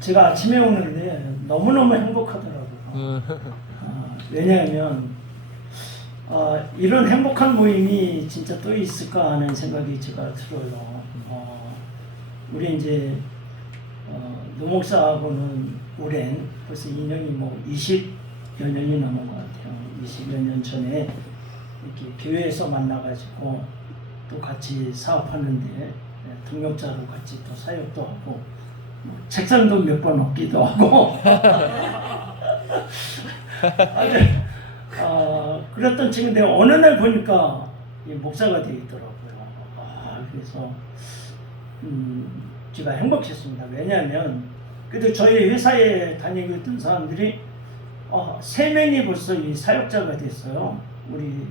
제가 아침에 오는데 너무너무 행복하더라고요. 왜냐하면 이런 행복한 모임이 진짜 또 있을까 하는 생각이 제가 들어요. 우리 이제 노목사하고는 오랜 벌써 인연이 뭐 20여 년이 넘은 것 같아요. 20여 년 전에 이렇게 교회에서 만나가지고 또 같이 사업하는데 동역자로 같이 또 사역도 하고 책상도 몇 번 얻기도 하고 아주 그랬던 친구인데 어느 날 보니까 이 목사가 되어 있더라고요. 그래서 제가 행복했습니다. 왜냐하면 그래도 저희 회사에 다니고 있던 사람들이 3명이 벌써 이 사역자가 됐어요. 우리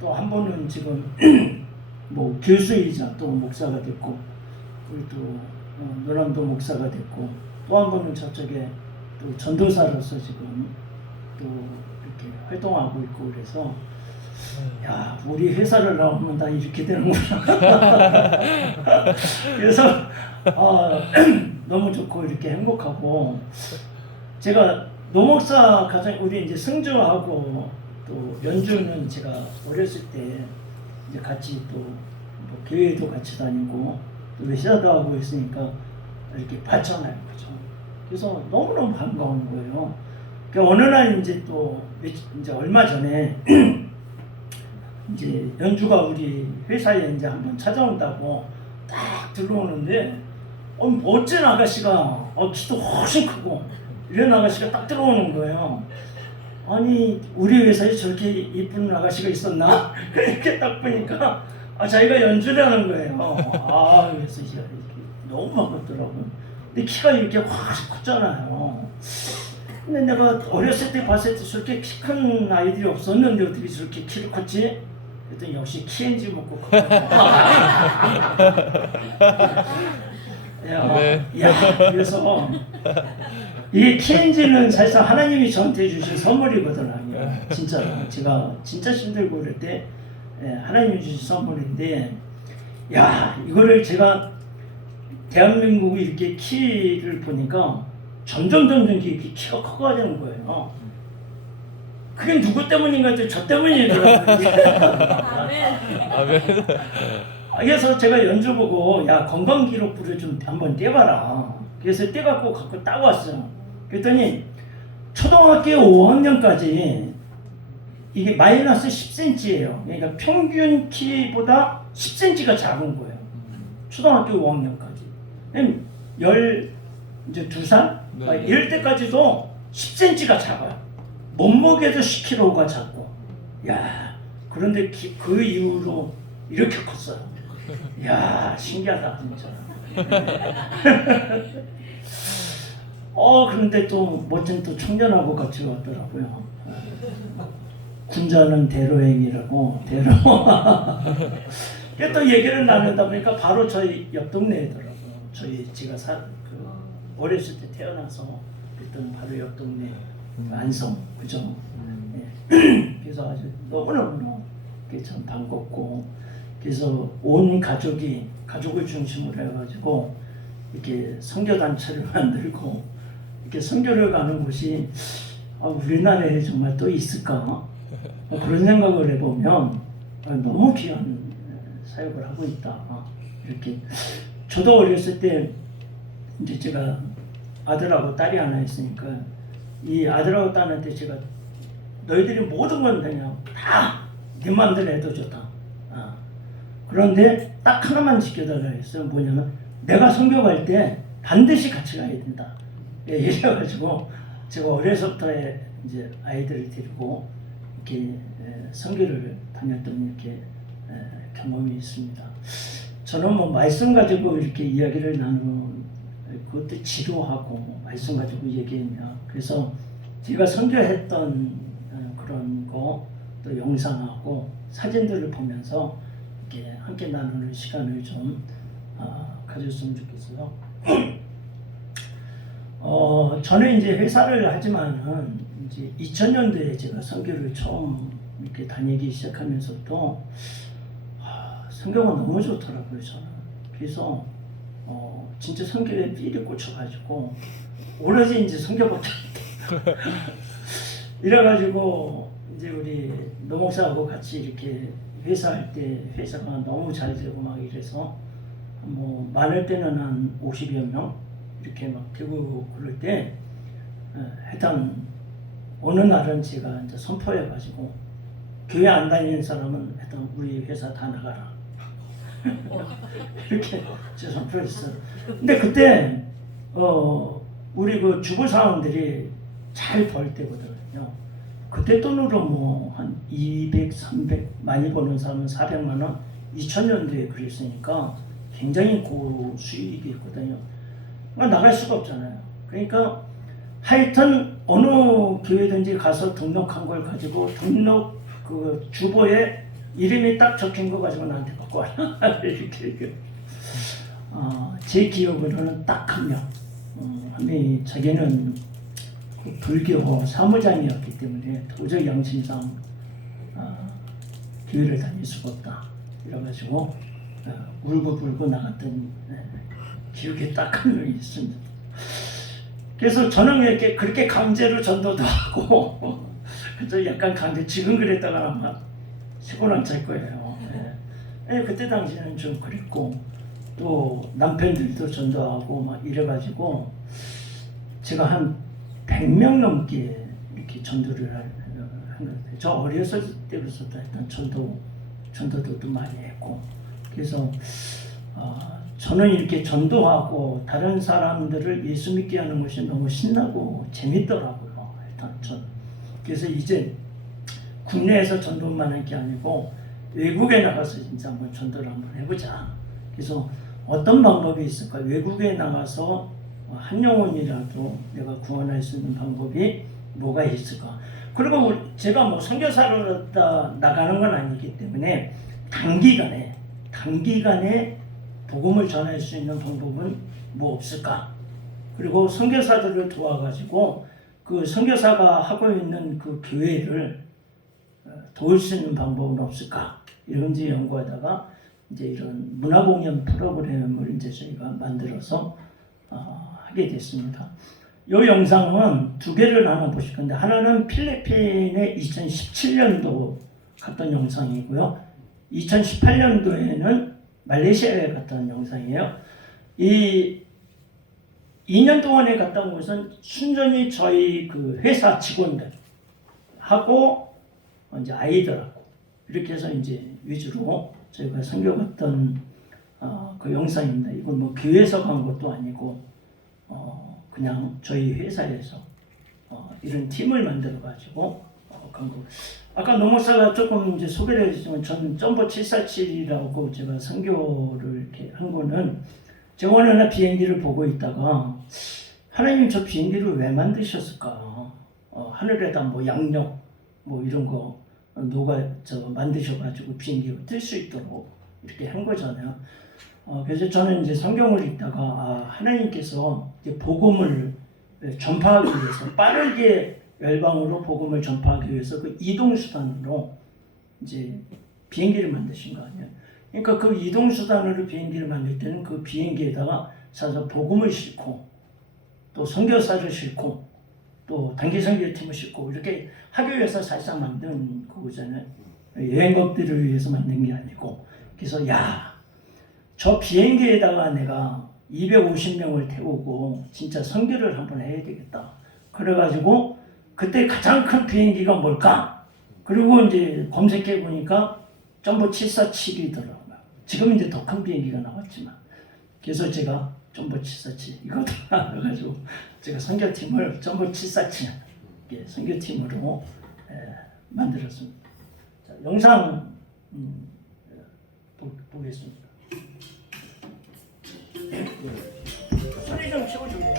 또 한 분은 지금 뭐 교수이자 또 목사가 됐고, 그리고 또 노남도 목사가 됐고, 또 한 분은 저쪽에 또 전도사로서 지금 또 이렇게 활동하고 있고, 그래서 야, 우리 회사를 나오면 다 이렇게 되는구나. 그래서 너무 좋고 이렇게 행복하고, 제가 노목사 가정 우리 이제 승주하고 또 연주는 제가 어렸을 때 이제 같이 또뭐 교회도 같이 다니고 또 회사도 하고 있으니까 이렇게 봤잖아요, 그죠? 그래서 너무너무 반가운 거예요. 그러니까 어느 날 이제 또 이제 얼마 전에 이제 연주가 우리 회사에 이제 한번 찾아온다고 딱 들어오는데 멋진 아가씨가 키도 훨씬 크고 이런 아가씨가 딱 들어오는 거예요. 아니 우리 회사에 저렇게 이쁜 아가씨가 있었나? 이렇게 딱 보니까 자기가 연주를 하는 거예요. 그래서 너무 반갑더라고요. 근데 키가 이렇게 훨씬 컸잖아요. 근데 내가 어렸을 때 봤을 때 저렇게 키 큰 아이들이 없었는데 어떻게 저렇게 키를 컸지? 그랬더니 역시 키엔지 먹고 그래서 이 키엔지는 사실상 하나님이 저한테 주신 선물이거든요. 진짜로 제가 진짜 힘들고 그럴 때 하나님이 주신 선물인데, 이거를 제가 대한민국 이렇게 키를 보니까 점점 이렇게 키가 커가는 거예요. 그게 누구 때문인가 했더니 저 때문이더라고요. 그래서 제가 연주 보고 건강기록부를 좀 한번 떼봐라. 그래서 떼갖고 갖고 따고 왔어요. 그랬더니 초등학교 5학년까지 이게 마이너스 10cm예요. 그러니까 평균 키보다 10cm가 작은 거예요. 초등학교 5학년까지. 12살? 이럴 때까지도 10cm가 작아요. 몸무게도 10kg가 작고. 그런데 그 이후로 이렇게 컸어요. 신기하다 진짜. 그런데 또 멋진 또 청년하고 같이 왔더라고요. 군자는 대로행이라고 대로. 또 얘기를 나누다 보니까 바로 저희 옆 동네더라고요. 제가 어렸을 때 태어나서 그랬던 바로 옆 동네 안성, 그죠? 그래서 아주 너무너무 참 반갑고, 그래서 온 가족을 중심으로 해가지고 이렇게 선교 단체를 만들고 이렇게 선교를 가는 곳이 우리나라에 정말 또 있을까? 그런 생각을 해보면 너무 귀한 사역을 하고 있다. 이렇게 저도 어렸을 때 이제 제가 아들하고 딸이 하나 있으니까 이 아들하고 딸한테 제가 너희들이 모든 건 그냥 다 네 맘대로 해도 좋다. 그런데 딱 하나만 지켜달라 했어요. 뭐냐면 내가 선교 갈 때 반드시 같이 가야 된다. 이래가지고 제가 어려서부터 이제 아이들을 데리고 이렇게 선교를 다녔던 이렇게 경험이 있습니다. 저는 뭐 말씀 가지고 이렇게 이야기를 나누는 그것도 지도하고 말씀 가지고 얘기하며, 그래서 제가 선교했던 그런 거 또 영상하고 사진들을 보면서 이렇게 함께 나누는 시간을 좀 가졌으면 좋겠어요. 저는 이제 회사를 하지만은 이제 2000년도에 제가 선교를 처음 이렇게 다니기 시작하면서도 선교가 너무 좋더라고요, 저는. 그래서 진짜 성교에 삐리 꽂혀가지고 오로지 이제 성교밖에 안 돼. 이래가지고 이제 우리 노목사하고 같이 이렇게 회사할 때 회사가 너무 잘 되고 막 이래서 뭐 많을 때는 한 50여 명 이렇게 막 되고 그럴 때 하여튼 어느 날은 제가 이제 선포해가지고 교회 안 다니는 사람은 하여튼 우리 회사 다 나가라 이렇게 제가 선포했어요. 근데 그때 우리 그 주부 사원들이 잘 벌 때거든요. 그때 돈으로 뭐 한 200, 300 많이 버는 사람은 400만 원 2000년도에 그랬으니까 굉장히 고수익이었거든요. 그러니까 나갈 수가 없잖아요. 그러니까 하여튼 어느 교회든지 가서 등록한 걸 가지고 등록 그 주보에 이름이 딱 적힌 거 가지고 나한테 갖고 와라 이렇게 제 기억으로는 딱 한 명. 한 명이 자기는 그 불교 사무장이었기 때문에 도저히 양심상 교회를 다닐 수가 없다. 이래가지고 울고불고 나갔던 기억이 딱 한 명이 있습니다. 그래서 저는 이렇게 그렇게 강제로 전도도 하고 그래서 약간 강제 지금 그랬다가 아마 시골 안 찰 거예요. 그때 당시에는 좀 그랬고 또 남편들도 전도하고 막 이래가지고 제가 한 100명 넘게 이렇게 전도를 한 거예요. 저 어렸을 때부터 일단 전도도 많이 했고 그래서 저는 이렇게 전도하고 다른 사람들을 예수 믿게 하는 것이 너무 신나고 재밌더라고요. 일단 전 그래서 이제 국내에서 전도만 할 게 아니고 외국에 나가서 진짜 한번 전도를 한번 해보자. 그래서 어떤 방법이 있을까? 외국에 나가서 한 영혼이라도 내가 구원할 수 있는 방법이 뭐가 있을까? 그리고 제가 뭐 선교사로 나가는 건 아니기 때문에 단기간에 복음을 전할 수 있는 방법은 뭐 없을까? 그리고 선교사들을 도와가지고 그 선교사가 하고 있는 그 교회를 도울 수 있는 방법은 없을까? 이런지 연구하다가 이제 이런 문화공연 프로그램을 이제 저희가 만들어서 하게 됐습니다. 이 영상은 두 개를 하나 보실 건데 하나는 필리핀에 2017년도 갔던 영상이고요. 2018년도에는 말레이시아에 갔던 영상이에요. 이 2년 동안에 갔던 곳은 순전히 저희 그 회사 직원들하고 이제 아이들하고 이렇게 해서 이제 위주로 저희가 선교 갔던 그 영상입니다. 이건 뭐 교회에서 간 것도 아니고 그냥 저희 회사에서 이런 팀을 만들어 가지고 간 거. 아까 노목사가 조금 이제 소개를 해주지만 저는 점보 747이라고 제가 선교를 이렇게 한 거는 제가 어느 날 비행기를 보고 있다가 하나님 저 비행기를 왜 만드셨을까? 하늘에다 뭐 양력 뭐 이런 거 만드셔가지고 비행기가 뜰 수 있도록 이렇게 한 거잖아요. 그래서 저는 이제 성경을 읽다가 하나님께서 이제 복음을 전파하기 위해서 빠르게 열방으로 복음을 전파하기 위해서 그 이동 수단으로 이제 비행기를 만드신 거 아니에요. 그러니까 그 이동 수단으로 비행기를 만들 때는 그 비행기에다가 사서 복음을 싣고 또 선교사를 싣고 또 단기 선교팀을 싣고 이렇게 하기 위해서 사실상 만든 거잖아요. 여행객들을 위해서 만든 게 아니고. 그래서 저 비행기에다가 내가 250명을 태우고 진짜 선교를 한번 해야 되겠다. 그래가지고 그때 가장 큰 비행기가 뭘까? 그리고 이제 검색해 보니까 점보 747이더라고요. 지금 이제 더 큰 비행기가 나왔지만. 그래서 제가 점보 747 이것도 알아가지고 제가 선교팀을 점보 747 선교팀으로 만들었습니다. 자, 영상 보겠습니다. 소리 좀 키워줄래요?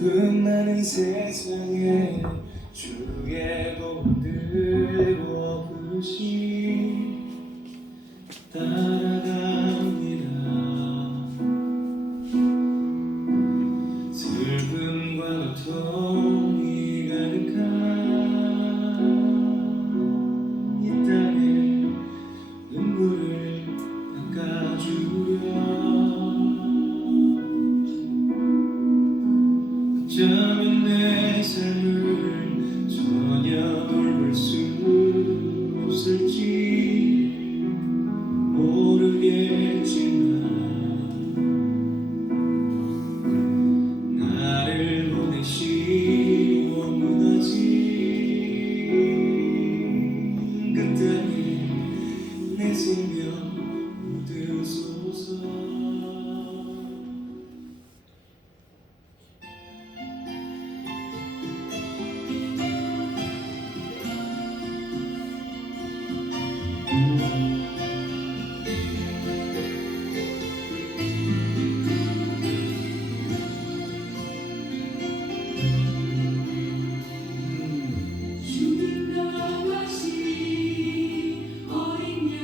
그 많은 세상에 주의 복을 들고 부르시 따라갑니다. 슬픔과 고통이 가득한 이 땅에 눈물을 닦아주려 어쩌면 내 삶을 전혀 돌볼 수 없을지 모르겠지만 나를 보내시고 무너진 그 땅에 내 생명 묻으소서. 주님 나가신 어린 양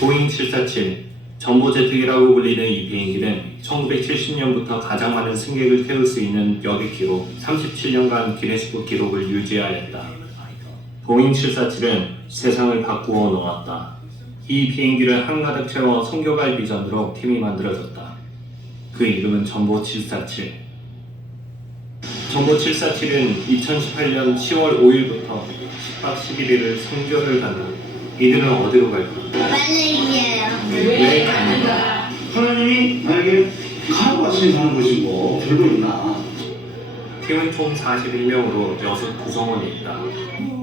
보잉 747, 전보제트기라고 불리는 이 비행기는 1970년부터 가장 많은 승객을 태울 수 있는 여객 기록 37년간 기네스북 기록을 유지하였다. 보잉 747은 세상을 바꾸어 놓았다. 이 비행기를 한가득 채워 성교갈 비전으로 팀이 만들어졌다. 그 이름은 전보 747. 전보 747은 2018년 10월 5일부터 10박 11일을 성교를 간다. 이들은 어디로 갈까? 말레이시아요. 왜 가는가? 하나님이 나에게 가라고 하시는 것이 뭐 별거 있나? 팀은 총 41명으로 6구성원이 있다.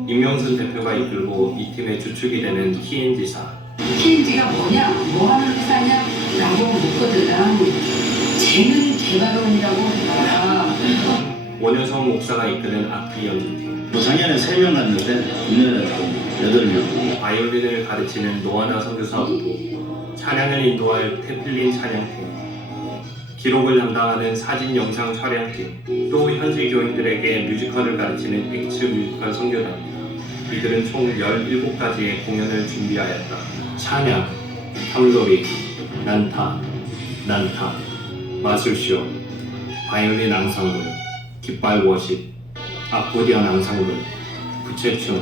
임명순 대표가 이끌고 이 팀의 주축이 되는 TNG사. TNG가 뭐냐? 뭐 하는 회사냐? 라고 묻거든. 쟤는 개발원이라고 하더라. 원효성 목사가 이끄는 악기 연주팀. 작년에 3명 갔는데 작년에 8명. 바이올린을 가르치는 노아나 선교사 부부. 찬양을 인도할 테플린 찬양팀. 기록을 담당하는 사진 영상 촬영팀. 또 현지 교인들에게 뮤지컬을 가르치는 엑츠 뮤지컬 선교단이다. 이들은 총 17가지의 공연을 준비하였다. 찬양, 탐소리, 난타, 마술쇼, 바이올린 앙상블, 깃발 워십, 아코디언 앙상블, 부채춤,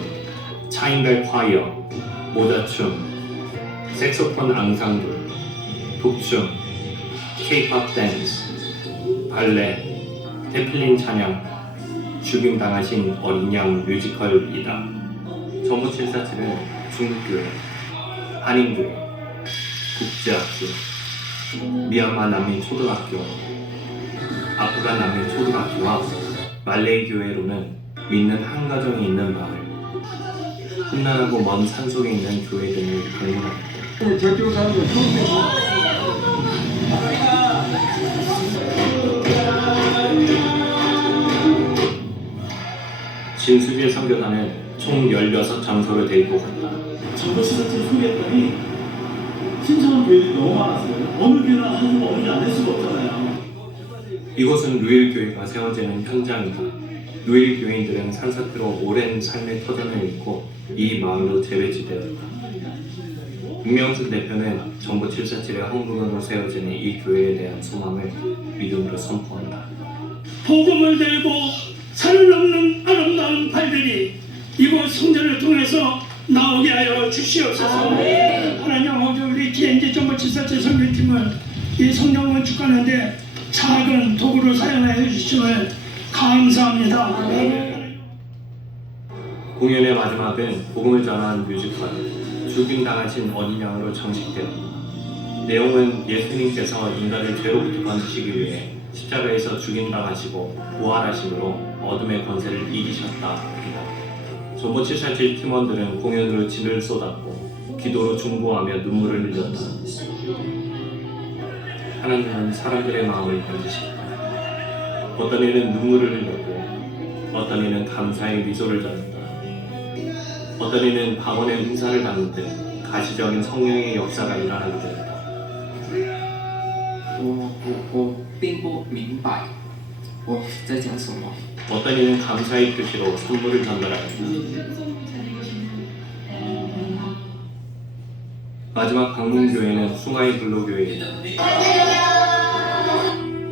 차인벨 콰이어, 모자춤, 색소폰 앙상블, 독춤, 케이팝 댄스, 발레, 테플린 찬양, 죽임당하신 어린 양 뮤지컬이다. 전보 747은 중국교회, 한인교회, 국제학교, 미얀마 난민 초등학교, 아프간 난민 초등학교와 말레이 교회로는 믿는 한 가정이 있는 마을, 험난하고 먼 산속에 있는 교회 등을 방문합니다. 저쪽 사람들 처음 진수지의 선교단은 총 16장소를 데리고 갔다. 정보 시설을 소개했더니 신청한 교회들이 너무 많았어요. 어느 교회나 한 수가 없는지 안 할 수가 없잖아요. 이곳은 루일 교회가 세워지는 현장이다. 루일 교인들은 산사태로 오랜 삶의 터전을 잃고 이 마을로 재배치되었다. 임명순 대표는 전보 747의 헌금으로 세워지는 이 교회에 대한 소망을 믿음으로 선포한다. 복음을 들고 산을 넘는 아름다운 발들이 이곳 성전을 통해서 나오게 하여 주시옵소서. 하나님 아버지, 우리 TNG 전보 747 선교팀은 이 성령을 축하하는데 작은 도구로 사용하여 주심을 감사합니다. 공연의 마지막은 복음을 전하는 뮤지컬 죽임당하신 어린 양으로 정식되었다. 내용은 예수님께서 인간을 죄로부터 건지시기 위해 십자가에서 죽임당하시고 부활하심으로 어둠의 권세를 이기셨다. 전보 747 팀원들은 공연으로 진을 쏟았고 기도로 중보하며 눈물을 흘렸다. 하나님은 사람들의 마음을 만지신다. 어떤 이는 눈물을 흘렸고 어떤 이는 감사의 미소를 지었다. 어떤 이는 방언의 은사를 받는 듯 가시적인 성령의 역사가 일어나게 되었다. 我并不明白我在讲什么。 어떤 이는 감사의 뜻으로 선물을 전달하였다. 마지막 방문교회는 숭아이 블로교회이다.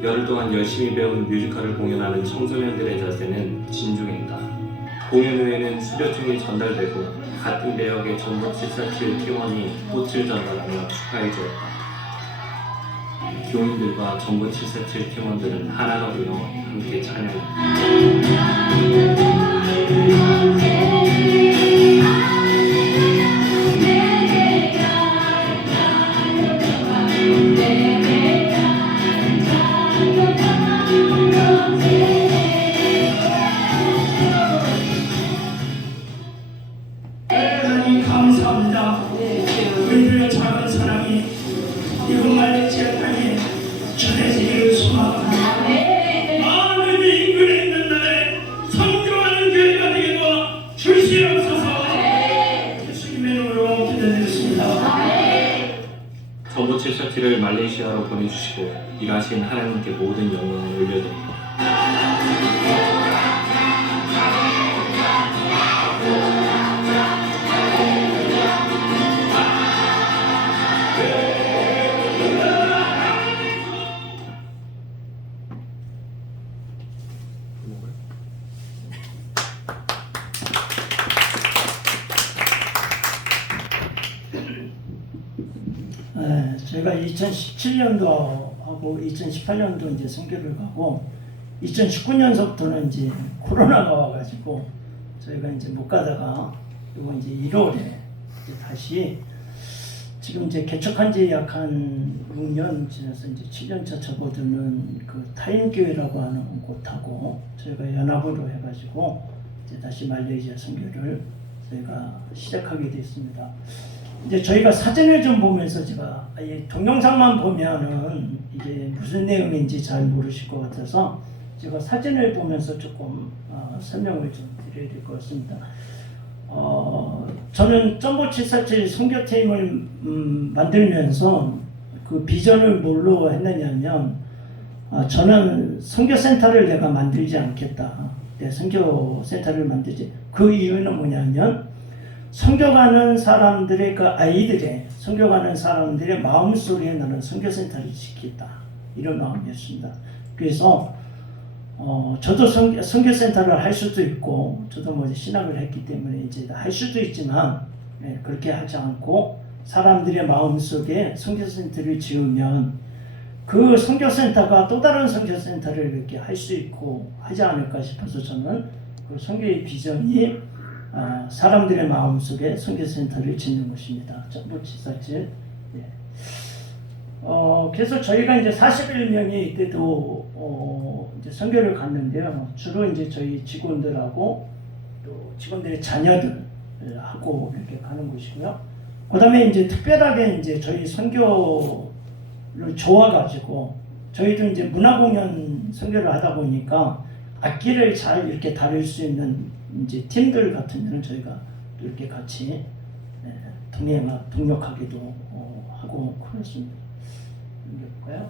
열흘 동안 열심히 배운 뮤지컬을 공연하는 청소년들의 자세는 진중했다. 공연 후에는 수료증이 전달되고 같은 대역의 전보 747 팀원이 꽃을 전달하며 축하해 주었다. 교인들과 전보 747 팀원들은 하나가 되어 함께 찬양했다. 하나님 감사합니다. 우리들의 작은 사랑이 이곳 말레이시아 땅에 전해지기를 소망합니다. 많은 인근에 있는 날에 성교하는 교회가 되게 도와 주시옵소서. 예수님의 이름으로 기도드리겠습니다. 전보 747을 말레이시아로 보내주시고 일하신 하나님께 모든 영광을 올려드립니다. 네, 저희가 2017년도 하고 2018년도 이제 선교를 가고 2019년서부터는 이제 코로나가 와가지고 저희가 이제 못 가다가 이거 이제 1월에 이제 다시 지금 이제 개척한 지 약 한 6년 지나서 이제 7년차 접어드는 그 타임교회라고 하는 곳하고 저희가 연합으로 해가지고 이제 다시 말레이시아 선교를 저희가 시작하게 됐습니다. 이제 저희가 사진을 좀 보면서 제가 이 동영상만 보면은 이게 무슨 내용인지 잘 모르실 것 같아서 제가 사진을 보면서 조금 설명을 좀 드려야 될 것 같습니다. 저는 점보747 선교팀을 만들면서 그 비전을 뭘로 했느냐면 저는 선교센터를 내가 만들지 않겠다. 내 선교센터를 만들지. 그 이유는 뭐냐면 선교가는 사람들의 그 아이들의 선교가는 사람들의 마음속에 나는 선교센터를 지키겠다. 이런 마음이었습니다. 그래서 저도 선교센터를 할 수도 있고 저도 뭐 신학을 했기 때문에 이제 할 수도 있지만 그렇게 하지 않고 사람들의 마음속에 선교센터를 지으면 그 선교센터가 또 다른 선교센터를 이렇게 할 수 있고 하지 않을까 싶어서 저는 그 선교의 비전이 사람들의 마음속에 선교센터를 짓는 것입니다. 점보747. 그래서 저희가 이제 41명이 이때도 이제 선교를 갔는데요. 주로 이제 저희 직원들하고 또 직원들의 자녀들하고 이렇게 가는 곳이고요. 그다음에 이제 특별하게 이제 저희 선교를 좋아가지고 저희도 이제 문화공연 선교를 하다 보니까 악기를 잘 이렇게 다룰 수 있는 이제 팀들 같은 데는 저희가 이렇게 같이 동력하기도 하고 그렇습니다. 볼까요?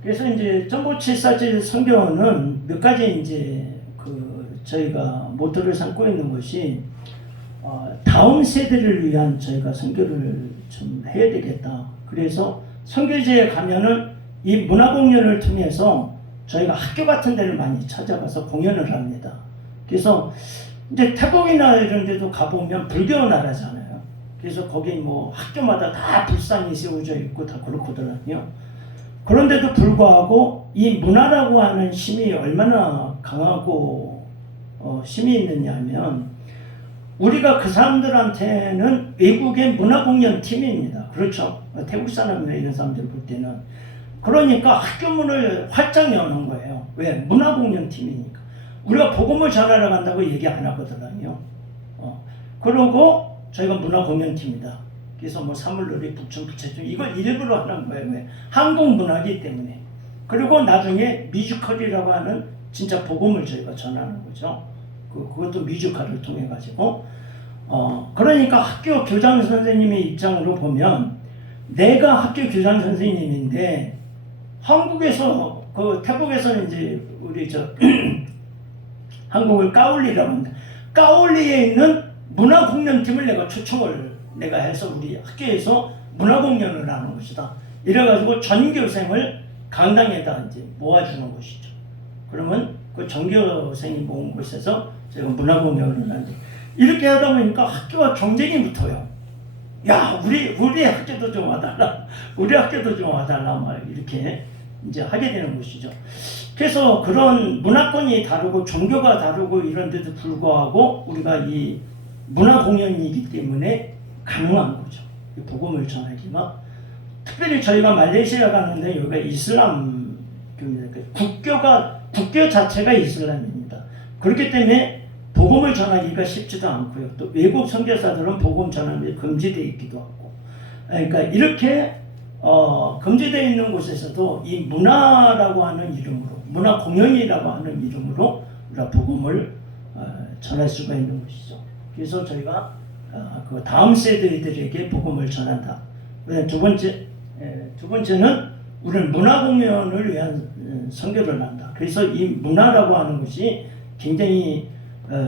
그래서 이제 점보747 선교는 몇 가지 이제 그 저희가 모토를 삼고 있는 것이 다음 세대를 위한 저희가 선교를 좀 해야 되겠다. 그래서 선교지에 가면은 이 문화 공연을 통해서 저희가 학교 같은 데를 많이 찾아가서 공연을 합니다. 그래서 이제 태국이나 이런 데도 가보면 불교 나라잖아요. 그래서 거기 뭐 학교마다 다 불상이 세워져 있고 다 그렇거든요. 그런데도 불구하고 이 문화라고 하는 힘이 얼마나 강하고 힘이 있느냐 하면 우리가 그 사람들한테는 외국의 문화공연 팀입니다. 그렇죠? 태국 사람이나 이런 사람들 볼 때는. 그러니까 학교 문을 활짝 여는 거예요. 왜? 문화공연 팀이니까. 우리가 복음을 전하러 간다고 얘기 안 하거든요. 그러고 저희가 문화공연팀이다. 그래서 뭐 사물놀이, 북춤, 부채춤 이걸 일부러 하는 거예요. 왜? 한국 문화이기 때문에. 그리고 나중에 뮤지컬이라고 하는 진짜 복음을 저희가 전하는 거죠. 그것도 뮤지컬을 통해 가지고 그러니까 학교 교장 선생님의 입장으로 보면 내가 학교 교장 선생님인데 한국에서 그 태국에서는 이제 우리 한국을 까울리라고 합니다. 까울리에 있는 문화공연팀을 내가 초청을 내가 해서 우리 학교에서 문화공연을 하는 것이다. 이래가지고 전교생을 강당에다 이제 모아주는 것이죠. 그러면 그 전교생이 모은 곳에서 제가 문화공연을 하는데 이렇게 하다 보니까 학교와 경쟁이 붙어요. 야, 우리 학교도 좀 와달라. 우리 학교도 좀 와달라. 막 이렇게 이제 하게 되는 것이죠. 그래서 그런 문화권이 다르고 종교가 다르고 이런 데도 불구하고 우리가 이 문화 공연이기 때문에 가능한 거죠. 복음을 전하기가. 특별히 저희가 말레이시아 가는데 여기가 이슬람교입니다. 국교 자체가 이슬람입니다. 그렇기 때문에 복음을 전하기가 쉽지도 않고요. 또 외국 선교사들은 복음 전하는 게 금지되어 있기도 하고. 그러니까 이렇게 금지되어 있는 곳에서도 이 문화라고 하는 이름으로, 문화 공연이라고 하는 이름으로 우리가 복음을 전할 수가 있는 것이죠. 그래서 저희가 그 다음 세대들에게 복음을 전한다. 두 번째는 우리는 문화 공연을 위한 선교를 한다. 그래서 이 문화라고 하는 것이 굉장히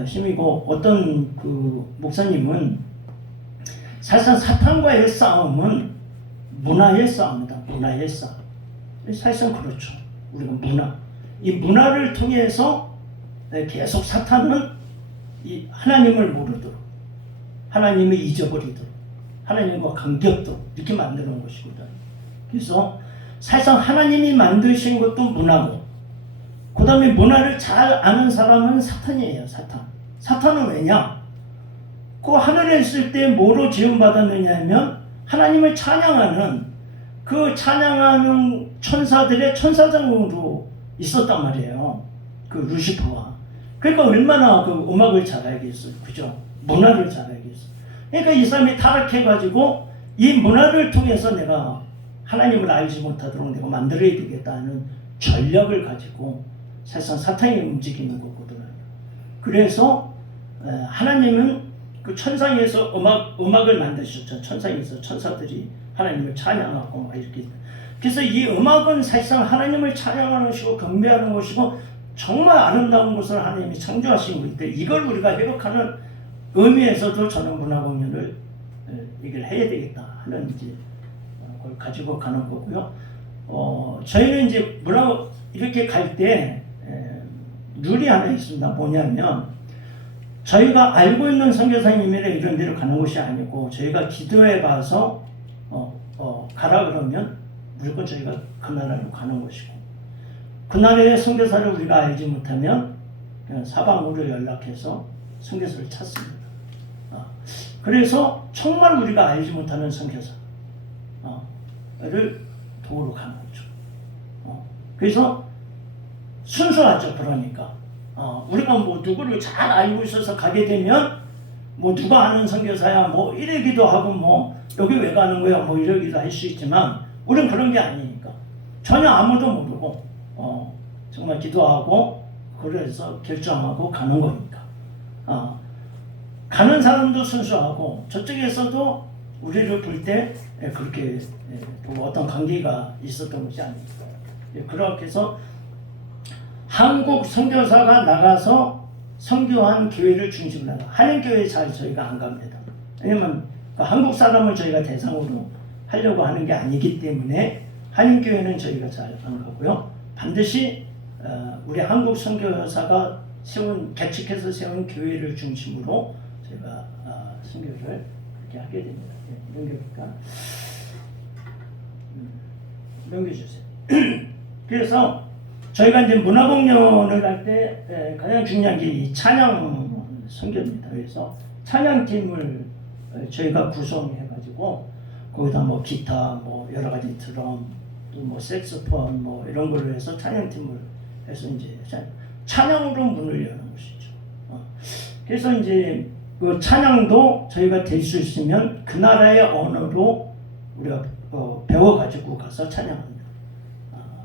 힘이고 어떤 그 목사님은 사실상 사탄과의 싸움은 문화의 싸움이다. 문화의 싸움. 사실상 그렇죠. 우리가 이 문화를 통해서 계속 사탄은 이 하나님을 모르도록, 하나님을 잊어버리도록, 하나님과 간격도 이렇게 만드는 것이거든. 그래서 사실상 하나님이 만드신 것도 문화고, 그 다음에 문화를 잘 아는 사람은 사탄이에요. 사탄은 왜냐? 그 하늘에 있을 때 뭐로 지음받았느냐 하면 하나님을 찬양하는, 그 찬양하는 천사들의 천사장으로 있었단 말이에요. 그 루시퍼가. 그러니까 얼마나 그 음악을 잘 알겠어요. 그죠? 문화를 잘 알겠어요. 그러니까 이 사람이 타락해가지고 이 문화를 통해서 내가 하나님을 알지 못하도록 내가 만들어야 되겠다는 전략을 가지고 사실상 사탄이 움직이는 거거든요. 그래서 하나님은 그 천상에서 음악을 만드셨죠. 천상에서 천사들이 하나님을 찬양하고 막 이렇게. 그래서 이 음악은 사실상 하나님을 찬양하는 것이고 경배하는 것이고 정말 아름다운 것을 하나님이 창조하신 것인데, 이걸 우리가 회복하는 의미에서도 저는 문화공연을 이걸 해야 되겠다 하는 이제 걸 가지고 가는 거고요. 저희는 이제 문화 이렇게 갈 때 룰이 하나 있습니다. 뭐냐면 저희가 알고 있는 선교사님이나 이런 데로 가는 것이 아니고, 저희가 기도해 가서 가라 그러면 무조건 저희가 그 나라로 가는 것이고, 그 나라의 선교사를 우리가 알지 못하면 그냥 사방으로 연락해서 선교사를 찾습니다. 그래서 정말 우리가 알지 못하는 선교사를 도우러 가는 거죠. 그래서 순수하죠. 그러니까 우리가 뭐 누구를 잘 알고 있어서 가게 되면 뭐 누가 아는 선교사야 뭐 이러기도 하고, 뭐 여기 왜 가는 거야 뭐 이러기도 할 수 있지만, 우리는 그런 게 아니니까 전혀 아무도 모르고 정말 기도하고 그래서 결정하고 가는 거니까 가는 사람도 순수하고 저쪽에서도 우리를 볼 때 그렇게 보고 어떤 관계가 있었던 것이 아닙니까. 그렇게 해서 한국 선교사가 나가서 선교한 교회를 중심으로 한인교회 잘 저희가 안 갑니다. 왜냐면 한국 사람을 저희가 대상으로 하려고 하는 게 아니기 때문에 한인교회는 저희가 잘 안 가고요. 반드시 우리 한국 선교사가 개척해서 세운 교회를 중심으로 저희가 선교를 그렇게 하게 됩니다. 넘겨볼까? 넘겨주세요. 그래서 저희가 이제 문화공연을 할 때 가장 중요한 게 이 찬양 선교입니다. 그래서 찬양팀을 저희가 구성해가지고 거기다 뭐 기타, 뭐 여러 가지 드럼, 또 뭐 색소폰, 뭐 이런 걸로 해서 찬양팀을 해서 이제 찬양으로 문을 여는 것이죠. 그래서 이제 그 찬양도 저희가 될 수 있으면 그 나라의 언어로 우리가 배워가지고 가서 찬양합니다.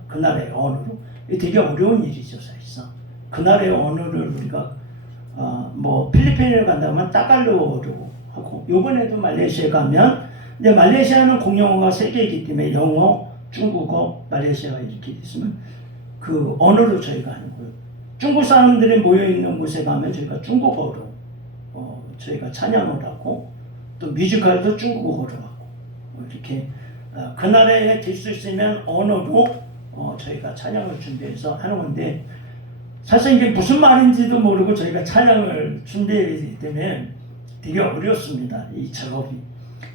그 나라의 언어로. 이게 되게 어려운 일이죠, 사실상. 그 나라의 언어를 우리가 뭐 필리핀을 간다면 따갈로로 하고, 요번에도 말레이시아에 가면 이제 말레이시아는 공용어가 3개이기 때문에 영어, 중국어, 말레이시아가 이렇게 있으면 그 언어로 저희가 하는 거예요. 중국 사람들이 모여 있는 곳에 가면 저희가 중국어로 저희가 찬양을 하고, 또 뮤지컬도 중국어로 하고, 이렇게 그 나라에 될 수 있으면 언어로 저희가 찬양을 준비해서 하는 건데, 사실 이게 무슨 말인지도 모르고 저희가 찬양을 준비해야 되기 때문에 되게 어렵습니다. 이 작업이.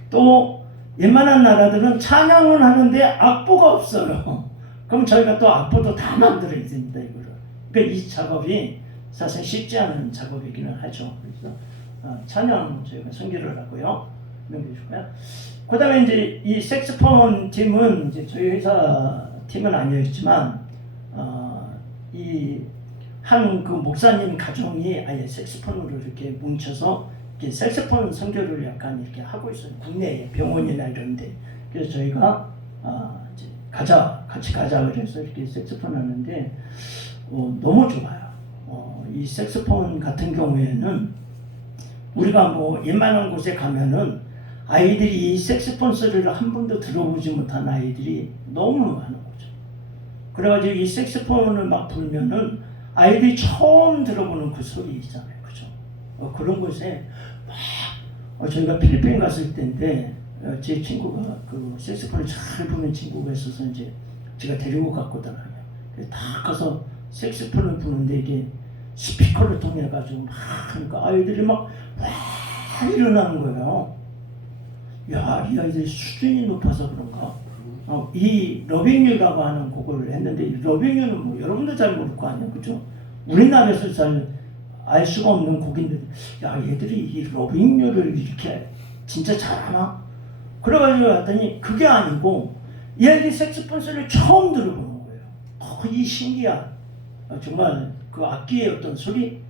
또 웬만한 나라들은 찬양은 하는데 악보가 없어요. 그럼 저희가 또 악보도 다 만들어야 됩니다. 이거를. 그러니까 이 작업이 사실 쉽지 않은 작업이기는 하죠. 그래서 찬양 저희가 선교를 하고요. 넘겨줄까요? 그 다음에 이제 이 색소폰 팀은 이제 저희 회사 팀은 아니었지만 이 한 그 목사님 가정이 아예 색소폰으로 이렇게 뭉쳐서 이렇게 색소폰 선교를 약간 이렇게 하고 있어요. 국내에 병원이나 이런데. 그래서 저희가 이제 같이 가자 그래서 이렇게 색소폰 하는데 너무 좋아요. 이 색소폰 같은 경우에는 우리가 뭐 웬만한 곳에 가면은 아이들이 이 색소폰 소리를 한 번도 들어보지 못한 아이들이 너무 많은 거죠. 그래가지고 이 색소폰을 막 불면은 아이들이 처음 들어보는 그 소리 있잖아요. 그죠? 그런 곳에 막 저희가 필리핀 갔을 때인데 제 친구가 그 색소폰을 잘 부는 친구가 있어서 이제 제가 데리고 갔거든요. 다 가서 색소폰을 부는데 이게 스피커를 통해 가지고 막 하니까 아이들이 막 일어나는 거예요. 야, 이 아이들이 수준이 높아서 그런가? 이 러빙유라고 하는 곡을 했는데 이 러빙유는 뭐 여러분도 잘 모를 거 아니에요, 그죠? 우리나라에서 잘 알 수가 없는 곡인데, 야, 얘들이 이 러빙유를 이렇게 진짜 잘하나? 그래가지고 왔더니 그게 아니고 이 아이들이 색소폰 소리를 처음 들어보는 거예요. 거의 신기한, 정말 그 악기의 어떤 소리,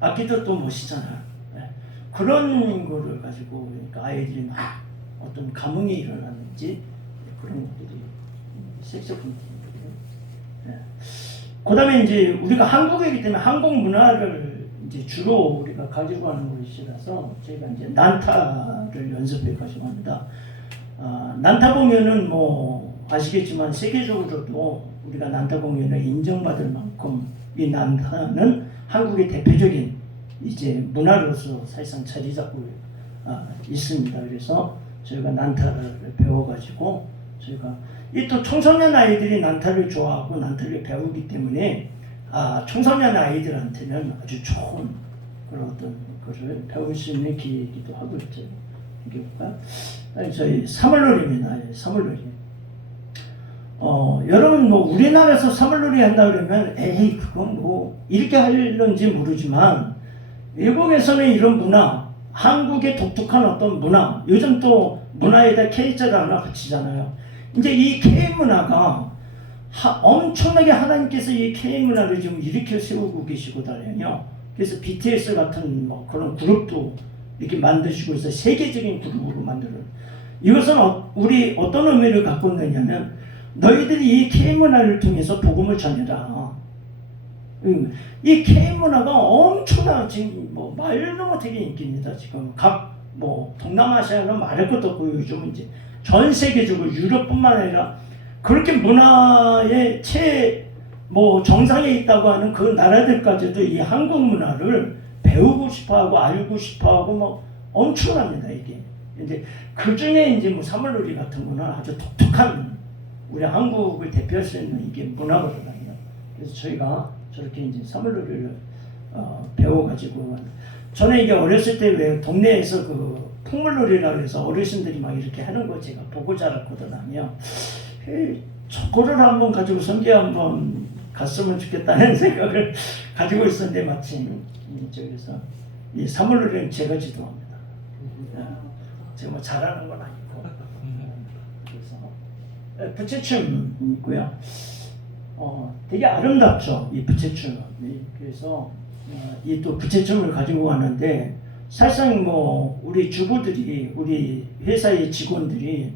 악기도 또 멋있잖아요. 네. 그런 거를 가지고 그러니까 아이들이 막 어떤 감흥이 일어나는지 그런 것들이 색소폰. 네. 그다음에 이제 우리가 한국이기 때문에 한국 문화를 이제 주로 우리가 가지고 가는 것이라서 제가 이제 난타를 연습해 가지고 합니다. 난타 공연은 뭐 아시겠지만 세계적으로도 우리가 난타 공연을 인정받을 만큼 이 난타는 한국의 대표적인 이제 문화로서 사실상 자리 잡고 있습니다. 그래서 저희가 난타를 배워가지고 저희가 이 또 청소년 아이들이 난타를 좋아하고 난타를 배우기 때문에 청소년 아이들한테는 아주 좋은 그런 어떤 것을 배울 수 있는 기회이기도 하고 있죠. 이게 볼까요? 저희 사물놀이입니다. 사물놀이. 여러분 뭐 우리나라에서 사물놀이 한다 그러면 에이 그건 뭐 이렇게 하려는지 모르지만 외국에서는 이런 문화, 한국의 독특한 어떤 문화, 요즘 또 문화에다 K자를 하나 붙이잖아요. 이제 이 K 문화가 엄청나게 하나님께서 이 K 문화를 지금 일으켜 세우고 계시거든요. 그래서 BTS 같은 뭐 그런 그룹도 이렇게 만드시고 있어요. 세계적인 그룹으로 만드는. 이것은 우리 어떤 의미를 갖고 있느냐면 너희들이 이 K 문화를 통해서 복음을 전해라. 이 K 문화가 엄청나게 지금 뭐 말도 못하게 인기입니다. 지금 각 뭐 동남아시아는 말할 것도 없고 요즘은 이제 전 세계적으로 유럽뿐만 아니라 그렇게 문화의 뭐 정상에 있다고 하는 그 나라들까지도 이 한국 문화를 배우고 싶어하고 알고 싶어하고 뭐 엄청납니다 이게. 이제 그 중에 이제 뭐 사물놀이 같은 거는 아주 독특한 우리 한국을 대표할 수 있는 이게 문화거든요. 그래서 저희가 저렇게 이제 사물놀이를 배워가지고 전에 이게 어렸을 때 왜 동네에서 그 풍물놀이라고 해서 어르신들이 막 이렇게 하는 거 제가 보고 자랐거든요. 저거를 한번 가지고 성교 한번 갔으면 좋겠다는 생각을 가지고 있었는데 마침 저기서 이 사물놀이는 제가 지도합니다. 제가 뭐 잘하는 건 아니고 그래서 부채춤 있고요. 되게 아름답죠 이 부채춤. 그래서 이 또 부채춤을 가지고 가는데 사실상 뭐 우리 주부들이 우리 회사의 직원들이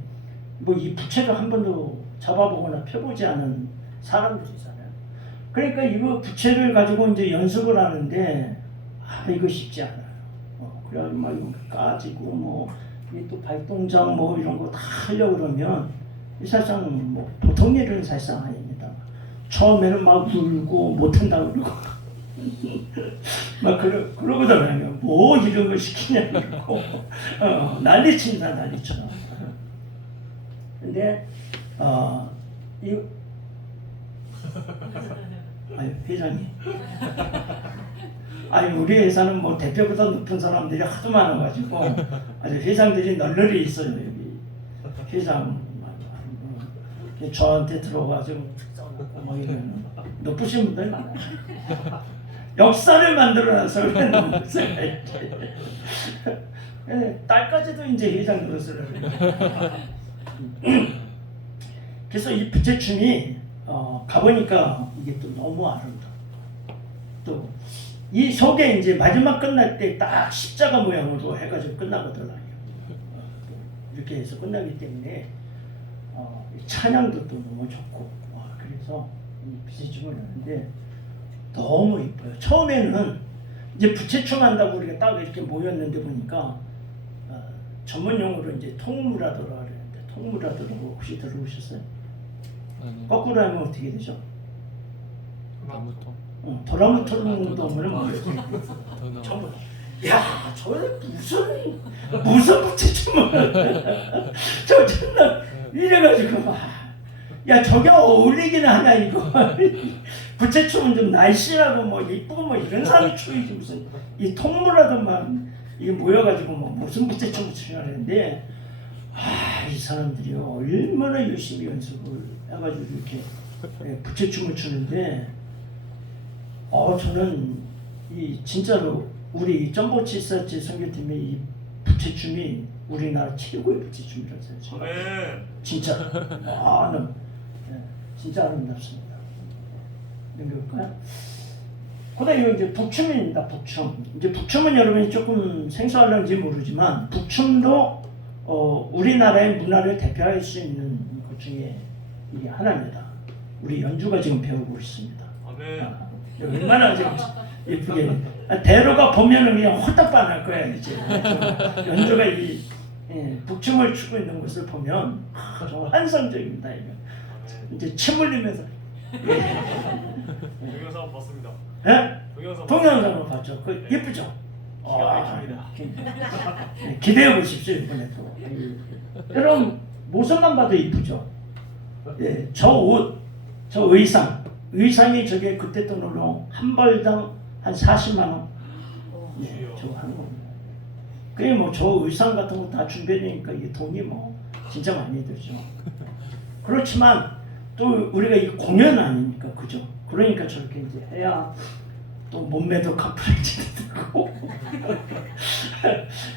뭐 이 부채를 한 번도 잡아보거나 펴보지 않은 사람들이잖아요. 그러니까 이거 부채를 가지고 이제 연습을 하는데 이거 쉽지 않아요. 그래가지고 막 이거 까지고 뭐 또 발동작 뭐 이런 거 다 하려고 그러면 사실상 뭐 보통 일은 사실상 아닙니다. 처음에는 막 울고 못한다고 그러고 막 그러거든요. 뭐 이런 걸 시키냐고 난리친다 난리쳐. 근데 이 회장님. 우리 회사는 뭐 대표보다 높은 사람들이 하도 많아가지고 아주 회장들이 널널히 있어요 여기. 회장 저한테 들어가지고 막 이러면 높으신 분들 많아요. 역사를 만들어놔서 딸까지도 이제 회장 노릇을. 그래서 이 부채춤이 가보니까 이게 또 너무 아름다워. 또 이 속에 이제 마지막 끝날 때 딱 십자가 모양으로 해가지고 끝나거든요. 이렇게 해서 끝나기 때문에 찬양도 또 너무 좋고 그래서 이 부채춤을 하는데 너무 이뻐요. 처음에는 이제 부채춤 한다고 우리가 딱 이렇게 모였는데 보니까 전문 용어로 이제 통무라더라 그러는데 통무라더라고 혹시 들어보셨어요? 아니요. 거꾸로 하면 어떻게 되죠? 나무통. 도라무토는 뭐예요? 전부. 야, 저는 무슨 부채춤을 저 정말 이래가지고 야 저게 어울리긴 하냐 이거. 부채춤은 좀 날씬하고 뭐 이쁘고 뭐 이런 사람이 추이지 무슨 이 통무라더만 이게 모여가지고 뭐 무슨 부채춤을 추냐는데 이 사람들이 얼마나 열심히 연습을 해가지고 이렇게 부채춤을 추는데, 저는 이 진짜로 우리 점보치사치 선교팀의 이 부채춤이 우리나라 최고의 부채춤이라고 생각해요. 진짜 진짜 아름답습니다. 넘겨볼까요? 그다음에 이거 이제 북춤입니다. 북춤. 이제 북춤은 여러분이 조금 생소할런지 모르지만 북춤도 우리나라의 문화를 대표할 수 있는 것 중에 이게 하나입니다. 우리 연주가 지금 배우고 있습니다. 얼마나 지금 예쁘게 대로가 보면은 그냥 홀딱 반할 거야 이제. 연주가 이 북춤을 추고 있는 것을 보면 정말 환상적입니다. 이거 이제 침 흘리면서. 동영상 봤습니다. 네? 동영상으로 봤죠. 그 예쁘죠? 기가 막힙니다. 기대해 보십시오 이번에도. 여러분 모습만 봐도 이쁘죠. 예, 저 옷, 저 의상이 저게 그때 돈으로 한 벌당 한 40만 원. 예, 저거 하는 겁니다. 그게 뭐 저 의상 같은 거 다 준비되니까 이게 돈이 뭐 진짜 많이 들죠. 그렇지만 또 우리가 이 공연 아닙니까, 그죠? 그러니까 저렇게 이제 해야 또 몸매도 카프라이즈도 되고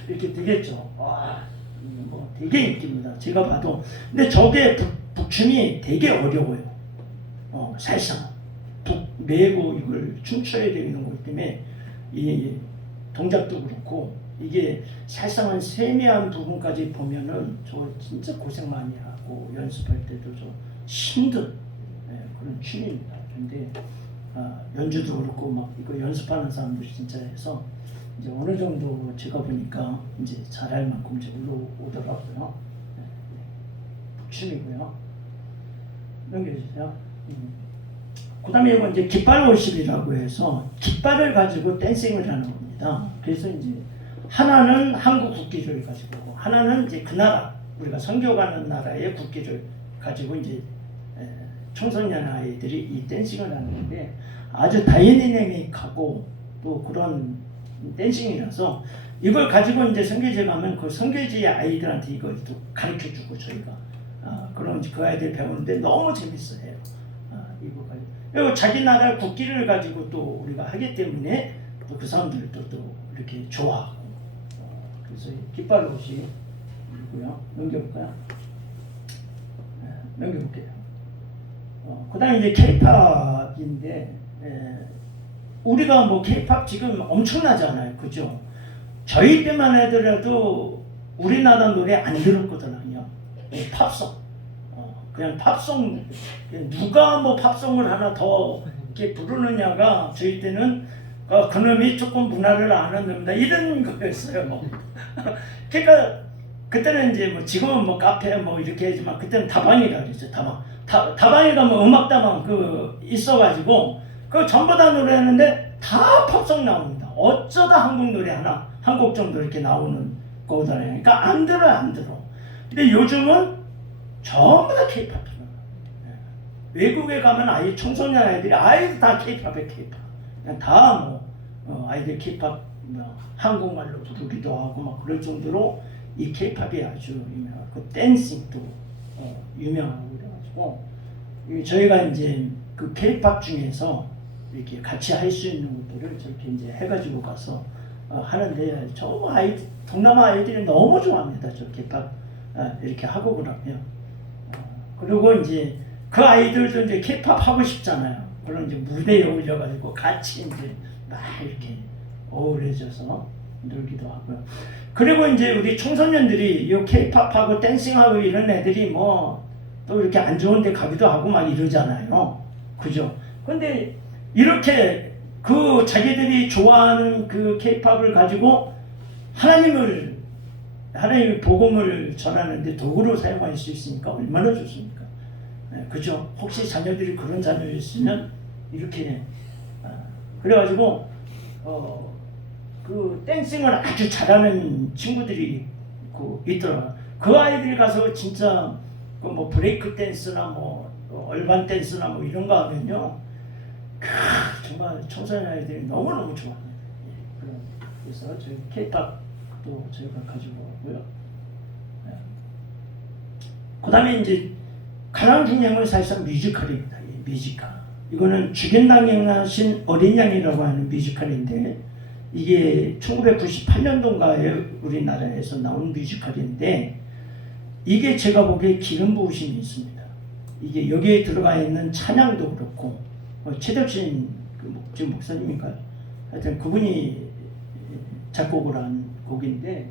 이렇게 되겠죠. 와, 뭐 되게 인기입니다. 제가 봐도. 근데 저게 북춤이 되게 어려워요. 사실상 매고 이걸 춤춰야 되는 거기 때문에 이 동작도 그렇고 이게 사실상은 세미한 부분까지 보면은 저 진짜 고생 많이 하고 연습할 때도 좀 힘든 그런 춤입니다. 근데 연주도 그렇고 막 이거 연습하는 사람들이 진짜 해서 이제 어느 정도 제가 보니까 이제 잘할 만큼 이제 올라오더라고요. 춤이고요. 넘겨주세요. 그다음에 이거 이제 깃발 월십이라고 해서 깃발을 가지고 댄싱을 하는 겁니다. 그래서 이제 하나는 한국 국기를 가지고 하나는 이제 그 나라 우리가 선교가는 나라의 국기를 가지고 이제 청소년 아이들이 이 댄싱을 하는 건데 아주 다이내믹하고 또 그런 댄싱이라서 이걸 가지고 이제 선교지에 가면 그 선교지의 아이들한테 이걸 또 가르쳐주고 저희가 그런 그 아이들 배우는데 너무 재밌어해요. 이거 가지고 자기 나라 국기를 가지고 또 우리가 하기 때문에 또 그 사람들도 또 이렇게 좋아하고 그래서 깃발 옷이 있고요. 넘겨볼까요? 넘겨볼게요. 그다음에 이제 K-팝인데 우리가 뭐 K-팝 지금 엄청나잖아요, 그죠? 저희 때만 하더라도 우리나라 노래 안 들었거든요. 팝송, 그냥 팝송 누가 뭐 팝송을 하나 더 이렇게 부르느냐가 저희 때는 그놈이 조금 문화를 아는 놈이다 이런 거였어요. 뭐. 그러니까 그때는 이제 뭐 지금은 뭐 카페 뭐 이렇게 하지만 그때는 다방이라 그랬죠. 다방에 가면 음악다방 그 있어가지고 그 전부 다 노래하는데 다 팝송 나옵니다. 어쩌다 한국 노래 하나 한 곡 정도 이렇게 나오는 거거든요. 그러니까 안 들어. 근데 요즘은 전부 다 K-팝이에요. 외국에 가면 아예 청소년 아이들이 아예 다 K-팝에 K-팝. 그냥 다 뭐 아이들 K-팝 뭐 한국말로 부르기도 하고 막 그럴 정도로 이 K-팝이 아주 유명하고 그 댄싱도 유명하고 그래가지고 저희가 이제 그 K-팝 중에서 이렇게 같이 할 수 있는 것들을 저렇게 이제 해가지고 가서 하는데 저 동남아 아이들이 너무 좋아합니다. 저 K-팝 이렇게 하고 그러면 그리고 이제 그 아이들도 이제 K-팝 하고 싶잖아요. 그럼 이제 무대에 올려가지고 같이 이제 막 이렇게 어우러져서 놀기도 하고요. 그리고 이제 우리 청소년들이 이 K-팝하고 댄싱하고 이런 애들이 뭐 또 이렇게 안 좋은 데 가기도 하고 막 이러잖아요. 그죠? 근데 이렇게 그 자기들이 좋아하는 그 K-팝을 가지고 하나님의 복음을 전하는데 도구로 사용할 수 있으니까 얼마나 좋습니까? 그죠? 혹시 자녀들이 그런 자녀 있으면 이렇게 그래가지고 그 댄싱을 아주 잘하는 친구들이 있더라고요. 그 아이들이 가서 진짜 그 뭐 브레이크 댄스나 뭐 얼반 댄스나 뭐 이런 거 하면요, 정말 청소년 아이들이 너무너무 좋아합니다. 그래서 저희 K-팝도 저희가 가지고 왔고요. 그다음에 이제 가장 중요한 건 사실상 뮤지컬입니다. 이 뮤지컬. 이거는 주겐당연하신 어린 양이라고 하는 뮤지컬인데 이게 1998년도인가에 우리나라에서 나온 뮤지컬인데 이게 제가 보기에 기름 부으심이 있습니다. 이게 여기에 들어가 있는 찬양도 그렇고 최덕신 지금 목사님인가요? 하여튼 그분이 작곡을 한 곡인데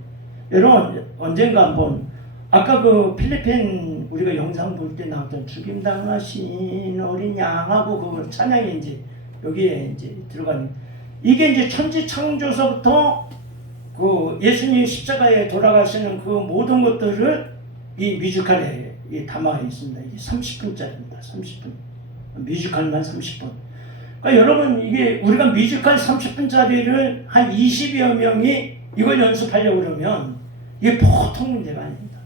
여러분 언젠가 한번 아까 그 필리핀 우리가 영상 볼 때 나왔던 죽임당하신 어린 양하고 그 찬양이 이제 여기에 이제 들어가는 이게 이제 천지창조서부터 그 예수님 십자가에 돌아가시는 그 모든 것들을 이 뮤지컬에 담아 있습니다. 이게 30분짜리입니다. 30분. 뮤지컬만 30분. 그러니까 여러분 이게 우리가 뮤지컬 30분짜리를 한 20여 명이 이걸 연습하려고 그러면 이게 보통 문제가 아닙니다.